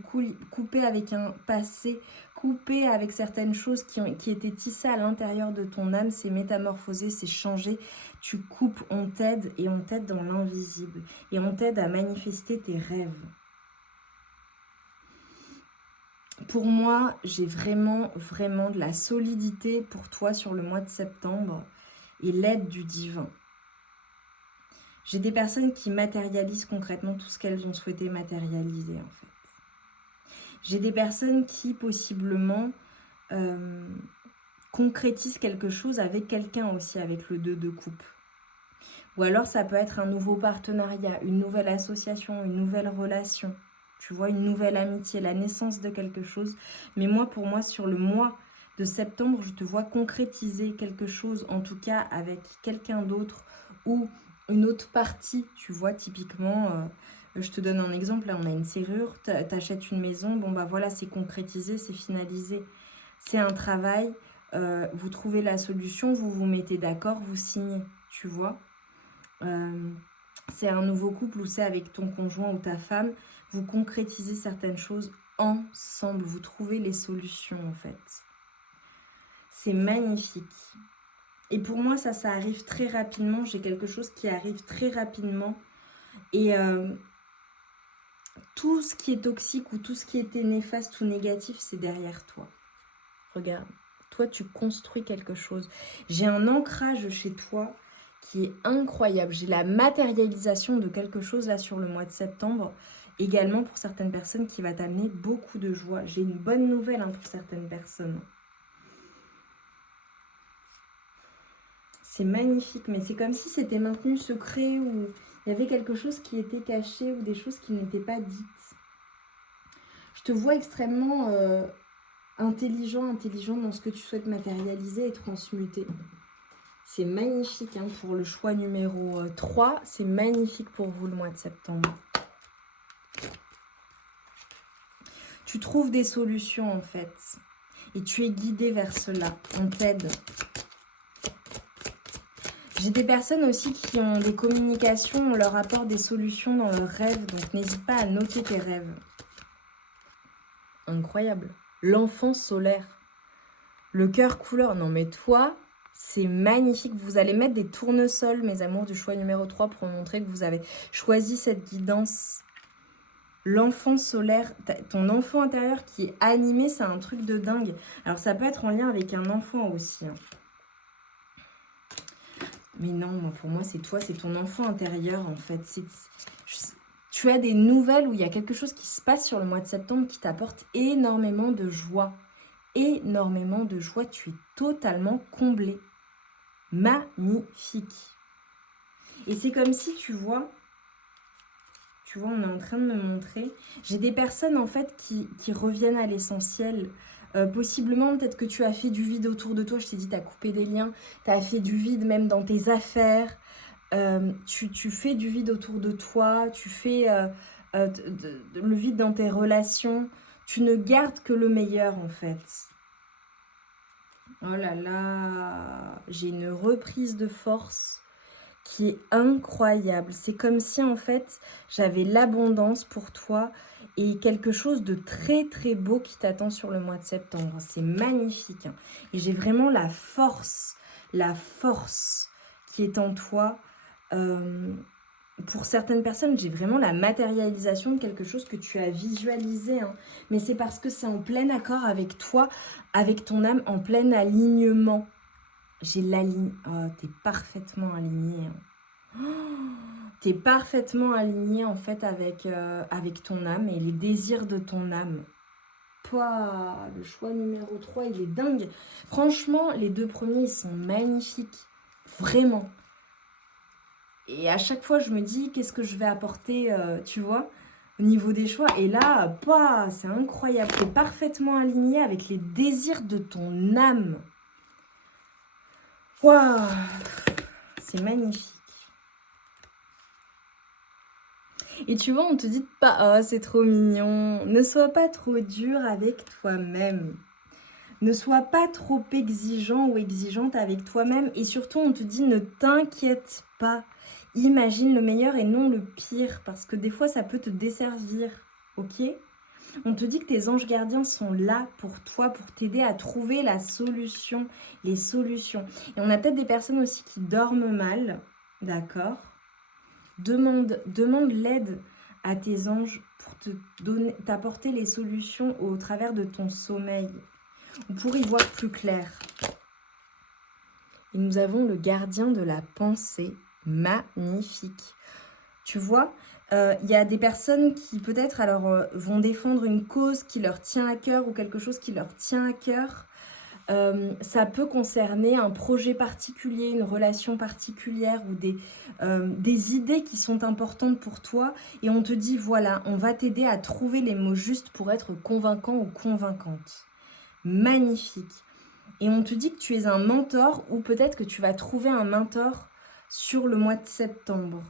couper avec un passé, couper avec certaines choses qui étaient tissées à l'intérieur de ton âme, c'est métamorphosé, c'est changé. Tu coupes, on t'aide et on t'aide dans l'invisible. Et on t'aide à manifester tes rêves. Pour moi, j'ai vraiment de la solidité pour toi sur le mois de septembre et l'aide du divin. J'ai des personnes qui matérialisent concrètement tout ce qu'elles ont souhaité matérialiser en fait. J'ai des personnes qui possiblement concrétisent quelque chose avec quelqu'un aussi, avec le 2 de coupe. Ou alors ça peut être un nouveau partenariat, une nouvelle association, une nouvelle relation. Tu vois, une nouvelle amitié, la naissance de quelque chose. Mais moi, pour moi, sur le mois de septembre, je te vois concrétiser quelque chose, en tout cas avec quelqu'un d'autre ou une autre partie. Tu vois, typiquement, je te donne un exemple, là on a une serrure, t'achètes une maison, bon bah voilà, c'est concrétisé, c'est finalisé. C'est un travail, vous trouvez la solution, vous vous mettez d'accord, vous signez, tu vois. C'est un nouveau couple ou c'est avec ton conjoint ou ta femme, vous concrétisez certaines choses ensemble, vous trouvez les solutions en fait. C'est magnifique. Et pour moi, ça arrive très rapidement, j'ai quelque chose qui arrive très rapidement. Et tout ce qui est toxique ou tout ce qui était néfaste ou négatif, c'est derrière toi. Regarde, toi tu construis quelque chose. J'ai un ancrage chez toi qui est incroyable. J'ai la matérialisation de quelque chose là sur le mois de septembre. Également pour certaines personnes qui va t'amener beaucoup de joie. J'ai une bonne nouvelle pour certaines personnes. C'est magnifique, mais c'est comme si c'était maintenu secret ou il y avait quelque chose qui était caché ou des choses qui n'étaient pas dites. Je te vois extrêmement intelligent dans ce que tu souhaites matérialiser et transmuter. C'est magnifique pour le choix numéro 3. C'est magnifique pour vous le mois de septembre. Tu trouves des solutions en fait. Et tu es guidé vers cela. On t'aide. J'ai des personnes aussi qui ont des communications, on leur apporte des solutions dans leurs rêves. Donc n'hésite pas à noter tes rêves. Incroyable. L'enfant solaire. Le cœur couleur. Non mais toi, c'est magnifique. Vous allez mettre des tournesols, mes amours, du choix numéro 3 pour montrer que vous avez choisi cette guidance. L'enfant solaire, ton enfant intérieur qui est animé, c'est un truc de dingue. Alors ça peut être en lien avec un enfant aussi. Mais non, pour moi, c'est toi, c'est ton enfant intérieur en fait. Tu as des nouvelles où il y a quelque chose qui se passe sur le mois de septembre qui t'apporte énormément de joie. Énormément de joie, tu es totalement comblé. Magnifique. Et c'est comme si, tu vois, tu vois, on est en train de me montrer. J'ai des personnes en fait qui reviennent à l'essentiel. Possiblement, peut-être que tu as fait du vide autour de toi. Je t'ai dit, tu as coupé des liens. Tu as fait du vide même dans tes affaires. Tu fais du vide autour de toi. Tu fais le vide dans tes relations. Tu ne gardes que le meilleur en fait. Oh là là, j'ai une reprise de force qui est incroyable. C'est comme si en fait j'avais l'abondance pour toi et quelque chose de très très beau qui t'attend sur le mois de septembre. C'est magnifique, hein. Et j'ai vraiment la force qui est en toi. Pour certaines personnes, j'ai vraiment la matérialisation de quelque chose que tu as visualisé, hein. Mais c'est parce que c'est en plein accord avec toi, avec ton âme, en plein alignement. J'ai l'aligné. Oh, t'es parfaitement aligné, hein. T'es parfaitement aligné en fait avec ton âme et les désirs de ton âme. Pouah, le choix numéro 3, il est dingue. Franchement, les 2 premiers, ils sont magnifiques. Vraiment. Et à chaque fois, je me dis, qu'est-ce que je vais apporter, tu vois, au niveau des choix. Et là, pouah, c'est incroyable. T'es parfaitement aligné avec les désirs de ton âme. Waouh, c'est magnifique. Et tu vois, on te dit pas, oh, c'est trop mignon. Ne sois pas trop dur avec toi-même. Ne sois pas trop exigeant ou exigeante avec toi-même. Et surtout, on te dit, ne t'inquiète pas. Imagine le meilleur et non le pire. Parce que des fois, ça peut te desservir. Ok ? On te dit que tes anges gardiens sont là pour toi, pour t'aider à trouver la solution, les solutions. Et on a peut-être des personnes aussi qui dorment mal. D'accord ? Demande l'aide à tes anges pour t'apporter les solutions au travers de ton sommeil, pour y voir plus clair. Et nous avons le gardien de la pensée, magnifique. Tu vois, y a des personnes qui peut-être vont défendre une cause qui leur tient à cœur ou quelque chose qui leur tient à cœur. Ça peut concerner un projet particulier, une relation particulière ou des idées qui sont importantes pour toi. Et on te dit, voilà, on va t'aider à trouver les mots justes pour être convaincant ou convaincante. Magnifique. Et on te dit que tu es un mentor ou peut-être que tu vas trouver un mentor sur le mois de septembre.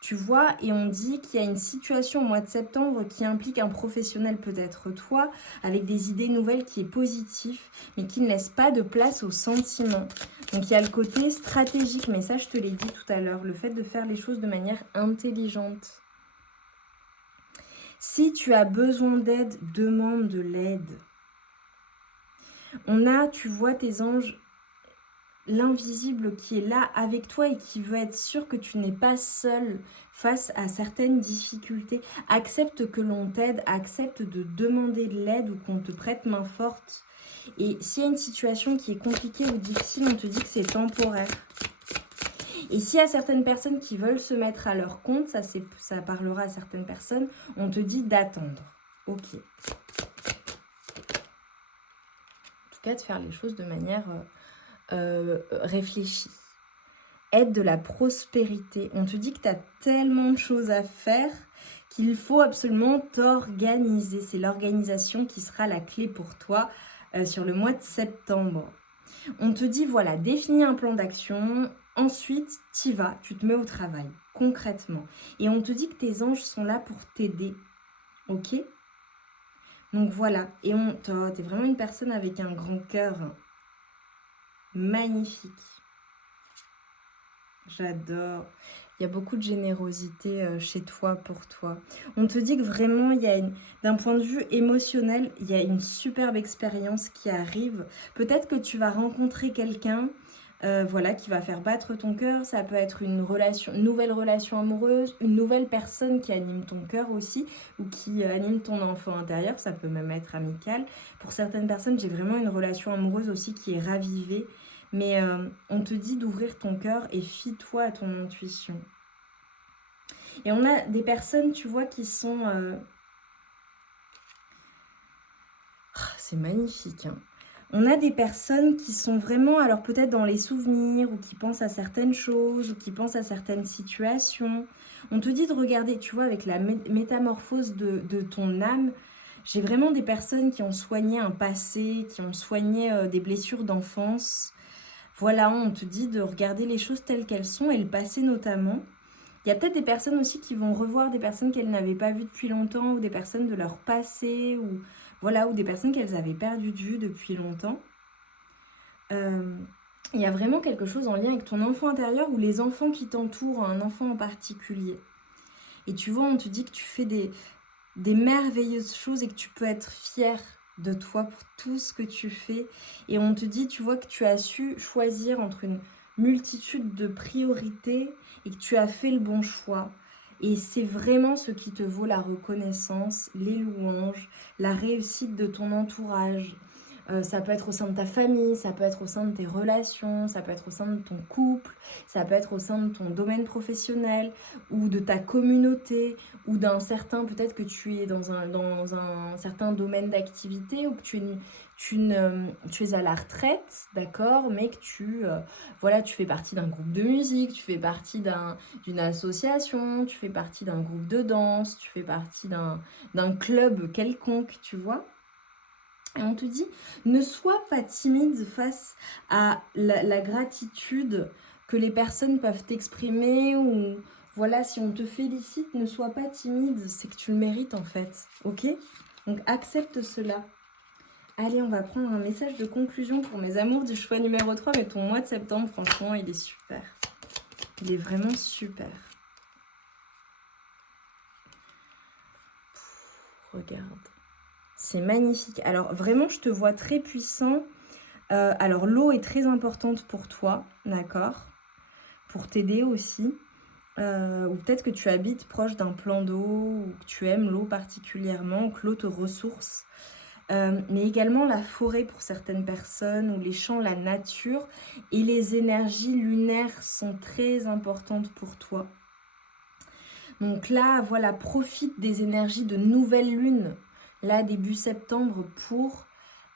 Tu vois, et on dit qu'il y a une situation au mois de septembre qui implique un professionnel, peut-être toi, avec des idées nouvelles qui est positif, mais qui ne laisse pas de place aux sentiments. Donc il y a le côté stratégique, mais ça je te l'ai dit tout à l'heure, le fait de faire les choses de manière intelligente. Si tu as besoin d'aide, demande de l'aide. On a, tu vois, tes anges, l'invisible qui est là avec toi et qui veut être sûr que tu n'es pas seul face à certaines difficultés. Accepte que l'on t'aide, accepte de demander de l'aide ou qu'on te prête main forte. Et s'il y a une situation qui est compliquée ou difficile, on te dit que c'est temporaire. Et s'il y a certaines personnes qui veulent se mettre à leur compte, ça parlera à certaines personnes, on te dit d'attendre. Ok. En tout cas, de faire les choses de manière réfléchie. Aide de la prospérité. On te dit que tu as tellement de choses à faire qu'il faut absolument t'organiser. C'est l'organisation qui sera la clé pour toi sur le mois de septembre. On te dit, voilà, définis un plan d'action. Ensuite, t'y vas, tu te mets au travail, concrètement. Et on te dit que tes anges sont là pour t'aider. Ok ? Donc voilà. Et t'es vraiment une personne avec un grand cœur. Magnifique. J'adore. Il y a beaucoup de générosité chez toi, pour toi. On te dit que vraiment, d'un point de vue émotionnel, il y a une superbe expérience qui arrive. Peut-être que tu vas rencontrer quelqu'un qui va faire battre ton cœur. Ça peut être une nouvelle relation amoureuse, une nouvelle personne qui anime ton cœur aussi, ou qui anime ton enfant intérieur. Ça peut même être amical. Pour certaines personnes, j'ai vraiment une relation amoureuse aussi qui est ravivée. Mais on te dit d'ouvrir ton cœur et fie-toi à ton intuition. Et on a des personnes, tu vois, qui sont... c'est magnifique, hein. On a des personnes qui sont vraiment, alors peut-être dans les souvenirs, ou qui pensent à certaines choses, ou qui pensent à certaines situations. On te dit de regarder, tu vois, avec la métamorphose de ton âme, j'ai vraiment des personnes qui ont soigné un passé, qui ont soigné des blessures d'enfance. Voilà, on te dit de regarder les choses telles qu'elles sont, et le passé notamment. Il y a peut-être des personnes aussi qui vont revoir des personnes qu'elles n'avaient pas vues depuis longtemps, ou des personnes de leur passé, ou voilà, ou des personnes qu'elles avaient perdues de vue depuis longtemps. Il y a vraiment quelque chose en lien avec ton enfant intérieur ou les enfants qui t'entourent, un enfant en particulier. Et tu vois, on te dit que tu fais des merveilleuses choses et que tu peux être fier de toi pour tout ce que tu fais. Et on te dit, tu vois, que tu as su choisir entre une multitude de priorités et que tu as fait le bon choix. Et c'est vraiment ce qui te vaut la reconnaissance, les louanges, la réussite de ton entourage. Ça peut être au sein de ta famille, ça peut être au sein de tes relations, ça peut être au sein de ton couple, ça peut être au sein de ton domaine professionnel ou de ta communauté ou d'un certain, peut-être que tu es dans un certain domaine d'activité ou que tu es à la retraite, d'accord, mais que voilà, tu fais partie d'un groupe de musique, tu fais partie d'une association, tu fais partie d'un groupe de danse, tu fais partie d'un club quelconque, tu vois. Et on te dit, ne sois pas timide face à la gratitude que les personnes peuvent t'exprimer ou voilà, si on te félicite, ne sois pas timide, c'est que tu le mérites en fait, ok? Donc accepte cela. Allez, on va prendre un message de conclusion pour mes amours du choix numéro 3, mais ton mois de septembre, franchement, il est super. Il est vraiment super. Regarde. C'est magnifique. Alors vraiment, je te vois très puissant. Alors l'eau est très importante pour toi, d'accord? Pour t'aider aussi. Ou peut-être que tu habites proche d'un plan d'eau, ou que tu aimes l'eau particulièrement, ou que l'eau te ressource. Mais également la forêt pour certaines personnes, ou les champs, la nature. Et les énergies lunaires sont très importantes pour toi. Donc là, voilà, profite des énergies de nouvelle lune, là, début septembre, pour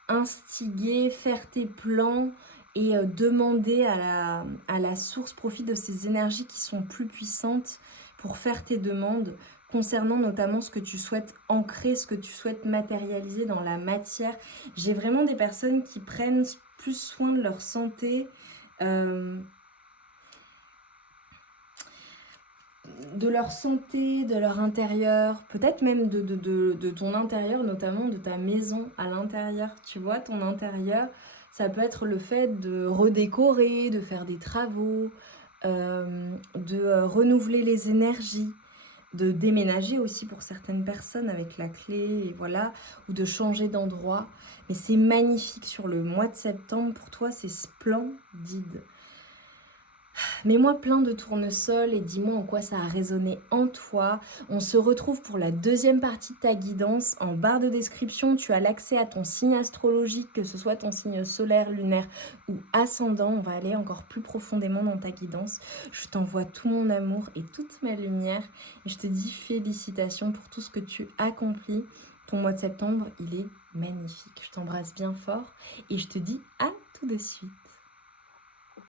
instiguer, faire tes plans et demander à la source, profite de ces énergies qui sont plus puissantes pour faire tes demandes concernant notamment ce que tu souhaites ancrer, ce que tu souhaites matérialiser dans la matière. J'ai vraiment des personnes qui prennent plus soin de leur santé, de leur intérieur, peut-être même de ton intérieur, notamment de ta maison à l'intérieur. Tu vois, ton intérieur, ça peut être le fait de redécorer, de faire des travaux, de renouveler les énergies, de déménager aussi pour certaines personnes avec la clé, et voilà, ou de changer d'endroit. Mais c'est magnifique sur le mois de septembre, pour toi, c'est splendide. Mets-moi plein de tournesol et dis-moi en quoi ça a résonné en toi. On se retrouve pour la deuxième partie de ta guidance. En barre de description, tu as l'accès à ton signe astrologique, que ce soit ton signe solaire, lunaire ou ascendant. On va aller encore plus profondément dans ta guidance. Je t'envoie tout mon amour et toute ma lumière. Et je te dis félicitations pour tout ce que tu accomplis. Ton mois de septembre, il est magnifique. Je t'embrasse bien fort et je te dis à tout de suite.